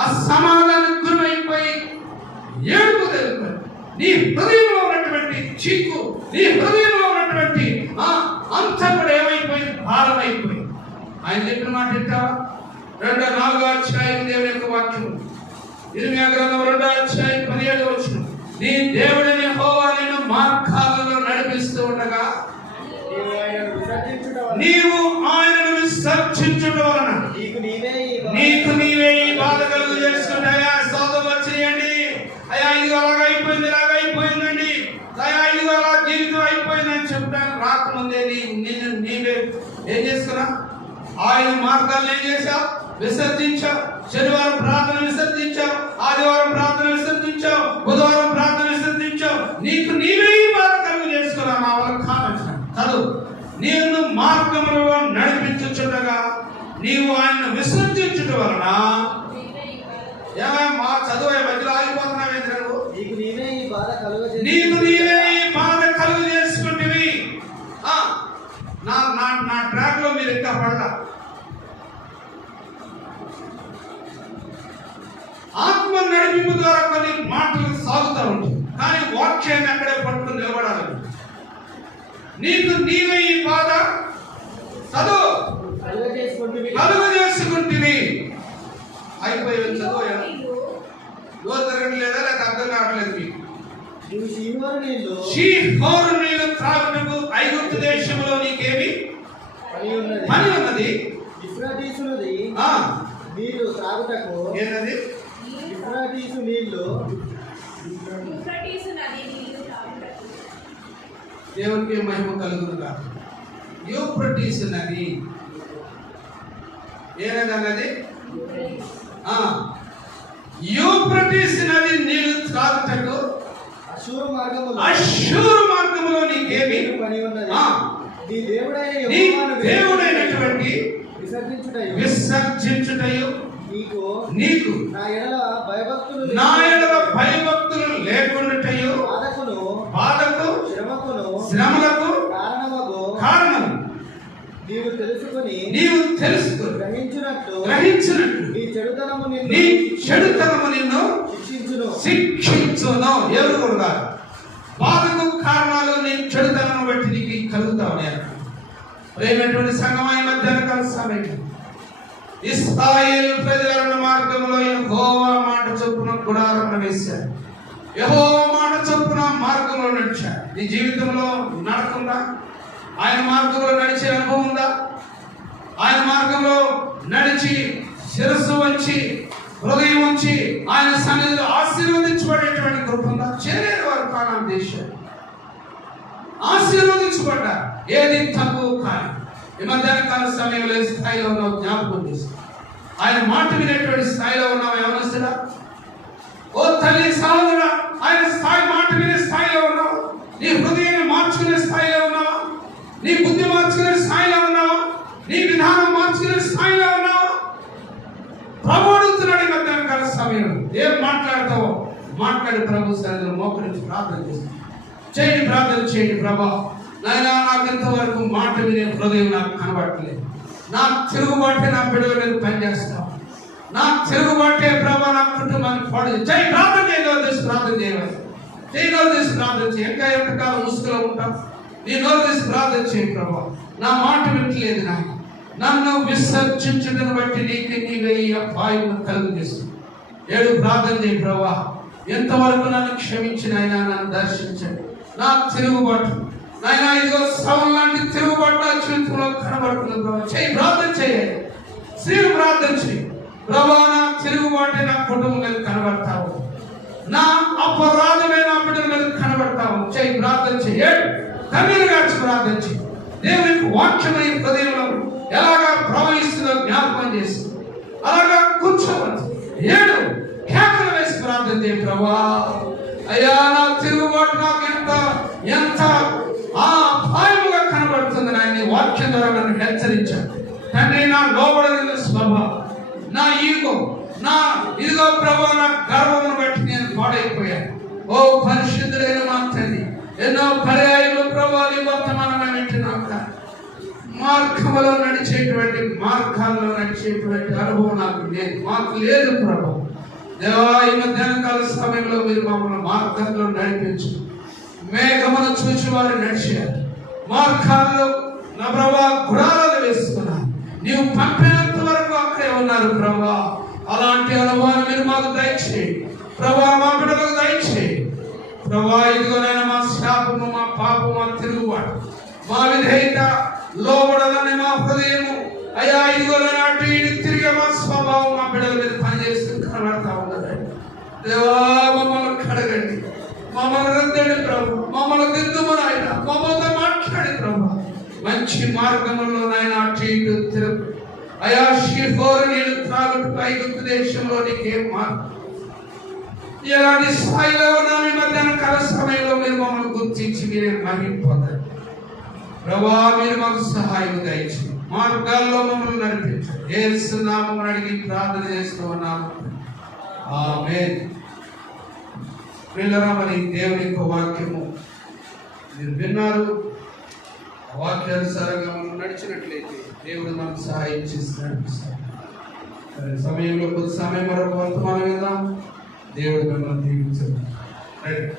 అసమాధానం గురైపోయి ఏడుపు తెలుపు. నీ హృదయంలో ఉన్నటువంటి చీకు, నీ హృదయంలో ఉన్నటువంటి అంతా కూడా ఏమైపోయింది? భారమైపోయింది. ఆయన చెప్పిన మాట వింటావా? 4వ అధ్యాయం దేవుని యొక్క వాక్యం, ఇర్మీయా గ్రంథం 2వ అధ్యాయం 17వ వచనం. నీ దేవుడిని యెహోవా నిన్ను మార్గాలలో నడిపిస్తూ ఉండగా నీవు ఆయనను విసర్జించుట వలన నీకు నీవే ఈ బాధ కలుగు చేసుకుంటాయా? స్తోత్రం వచ్చేయండి. అయ్యా ఇది అలాగైపోయింది, ఇలాగైపోయిందండి, అయ్యా ఇది అలా జీవితం అయిపోయిందని చెప్పడానికి రాకముందే నీవే ఏం చేసుకున్నా? ఆయన మార్గాలను ఏం చేశావు? విసర్జించావు. శనివారం ప్రార్థన విసర్జించావు, ఆదివారం ప్రార్థన విసర్జించావు, బుధవారం ప్రార్థన విసర్జించావు. నీకు నీవే ఈ బాధ కలుగు చేసుకున్నావు. నా వల్ల కాదు. నేను మార్గములో నడిపించుచుండగా నీవు ఆయన్ను విసర్జించుట వలన మా చదువు మధ్యలో ఆగిపోతున్నావు. నీకు నీవే ఈ బాధ కలుగు చేసుకుంటేవి. నా ట్రాక్ లో మీరు ఇంకా పడలా. ఆత్మ నడిపింపు ద్వారా కొన్ని మాటలు సాగుతూ ఉంటుంది, కానీ వాక్యాన్ని అక్కడే పట్టుకుని నిలబడాలి. నీకు నీవే ఈ బాధ కలుగు చేసుకుంటుంది. అయిపోయింది. చదువు ఎవరు జరగట్లేదా? లేక అర్థం కావట్లేదు మీకు? షీహోరు నీళ్లు త్రాగుటకు ఐగుప్తు దేశంలో నీకేమి పని ఉన్నది? నీళ్లు త్రాగుటకు ఏంటది? యూఫ్రటీసు నీళ్లు. దేవునికి మహిమ కలుగునుగా. యూఫ్రటీస్ నది ఏనది అన్నది? యూఫ్రటీస్ నది నీళ్లు త్రాగుటకు అష్షూరు మార్గములో నీకేమి పని ఉన్నది? నీ దేవుడైనటువంటి విసర్జించుటయు నీకు నా ఎడల భయభక్తులు లేకుండాటయు బాధకు శ్రమలకు కారణము నీవు తెలుసుకొని నీవు తెలుసుకుని గ్రహించినట్లు నీ చెడుతనము నిన్ను శిక్షించును. ఎవరు కూడా బాధకు కారణాలు నీ చెడుతనము బట్టి నీకు కలుగుతావు. నేను ప్రేమటువంటి సంగమై మధ్యాహ్న సమయం ఇశ్రాయేలు ప్రజల మార్గంలో యెహోవా మాట చొప్పున గుడారం వేశారు. యెహోవా మాట చొప్పున మార్గంలో నడిచారు. నీ జీవితంలో నడకుండా ఆయన మార్గంలో నడిచే అనుభవం ఉందా? ఆయన మార్గంలో నడిచి శిరస్సు వంచి హృదయం వంచి ఆయన సన్నిధిలో ఆశీర్వదించబడేటువంటి కృప ఉందా? చేరేరు వారు కానాను దేశం ఆశీర్వదించబడ్డారు. ఏది తక్కువ కాదు. ఈ మధ్యాహ్న కాల సమయంలో స్థాయిలో ఉన్న జ్ఞాపకం చేస్తాం. ఆయన మాట వినేటువంటి స్థాయిలో ఉన్నావు. ఏమన్నా ఓ తల్లి సహోదరా, ఆయన స్థాయి మాట వినే స్థాయిలో ఉన్నావు. నీ హృదయాన్ని మార్చుకునే స్థాయిలో ఉన్నావా? నీ బుద్ధి మార్చుకునే స్థాయిలో ఉన్నావా? నీ విధానం మార్చుకునే స్థాయిలో ఉన్నావా? ప్రభు అడుగుతున్నాడు ఈ మధ్యాహ్న కాల సమయంలో. ఏం మాట్లాడతావో మాట్లాడి ప్రభు సన్నిధిలో మోకరించి ప్రార్థన చేస్తాం. చేయండి, ప్రార్థన చేయండి. ప్రభా నాయనా, నాకు ఇంతవరకు మాట వినే హృదయం నాకు కనబడట్లేదు. నా తిరుగుబాటే నా బిడ్డల మీద పనిచేస్తావు. నా తిరుగుబాటే ప్రభా నా కుటుంబాన్ని పాడు చేయి. ప్రార్థన చేయగలదు, ప్రార్థన చేయవచ్చు. చేయగలదు, ప్రార్థన చేయి. ఇంకా ఎంతకాలం ముసుగులో ఉంటాం? నీ నోరు తీసి ప్రార్థన చేయి. ప్రభా నా మాట వింటలేదు. నాయన నన్ను విసర్జించడం బట్టి నీకు నీవే అపాయం కలుగు చేస్తుంది. ఏడు ప్రార్థన చేయి. ప్రభా ఎంతవరకు నన్ను క్షమించిన ఆయన నన్ను దర్శించండి. నా తిరుగుబాటు నాయన ఇదిగో సవం లాంటి తిరుగుబాటు నా జీవితంలో కనబడుతుంది. ప్రభా చేయి, ప్రార్థన చేయండి. స్త్రీలు ప్రార్థన చేయి. ప్రభా నా తిరుగుబాటే నా కుటుంబం మీద కనబడతావు. నా అపరాధమే నా బిడ్డల మీద కనబడతావు. చేయి, ప్రార్థన చేయండి. కన్నీరు గార్చి ప్రార్థన చేయి. దేవునికి వాక్యమై హృదయంలో ఎలాగా ప్రవహిస్తుందో జ్ఞాపకం చేసి అలాగా కూర్చోవచ్చు. ఏడు కేకలు వేసి ప్రార్థన చేయి. ప్రభా అయ్యా నా తిరుగుబాటు నాకు ఎంత అపాయముగా కనబడుతుంది. నాయన వాక్యం ద్వారా నన్ను హెచ్చరించాను తండ్రి. నా లోబడని స్వభావం, నా ఈగో, నా ఇదిగో ప్రభా నా గర్వమును బట్టి నేను పాడైపోయాను. ఓ పరిశుద్ధులైన మా తండ్రి, ఎన్నో పర్యాయములు ప్రభా నీ వర్తమానం వింటున్నాక మార్గంలో నడిచేటువంటి మార్గాల్లో నడిచేటువంటి అనుభవం మాకు లేదు ప్రభు. దేవా ఈ మధ్యాహ్న కాల సమయంలో మీరు మమ్మల్ని మార్గంలో నడిపించు. మేఘమును చూసి వారు నడిచారు. మార్గాల్లో నా ప్రభా గుడారాలు వేసుకున్నారు. నీవు పంపినంత వరకు అక్కడే ఉన్నారు ప్రభా. అలాంటి అనుభవాన్ని మీరు మాకు దయచేయండి ప్రభా. మా బిడ్డలకు దయచేయండి ప్రభా. ఇదిగోనైనా మా శాపము, మా పాపము, మా తిరుగుబాటు, మా విధేయత, లోబడాలని మా హృదయము అయ్యా ఇదిగోనైనా అటు ఇటు తిరిగే మా స్వభావం మా బిడ్డల మీద పనిచేస్తూ కనబడతా ఉన్నది. దేవా మమ్మల్ని కడగండి, మమ్మల్ని రుద్దండి ప్రభు. మమ్మల్ని దిద్దుమని ఆయన మమ్మల్ని మాట్లాడి ప్రభు. మంచి మార్గంలో నాయన అటు ఇటు తిరుగు అయా షిహోరు నీళ్ళు త్రాగుటకు ఐగుప్తు దేశంలో నీకేం మార్గం ఎలాంటి స్థాయిలో ఉన్నా మీ మధ్యాహ్న కాల సమయంలో మీరు మమ్మల్ని గుర్తించి మీరే మహిమ పొందండి ప్రభా. మీరు మాకు సహాయం దయచేయండి. మార్గాల్లో మమ్మల్ని నడిపించండి. యేసు నామమున అడిగి ప్రార్థన చేస్తూ ఉన్నాము. ఆమేన్. ప్రియులారా, మరి దేవుని యొక్క వాక్యము మీరు విన్నారు. వాక్యానుసారంగా మనం నడిచినట్లయితే దేవుడు మనకు సహాయం చేస్తున్నాడు. సమయంలో కొద్ది సమయం వరకు వర్తమానం కదా దేవుడు మిమ్మల్ని దీవించండి. రైట్.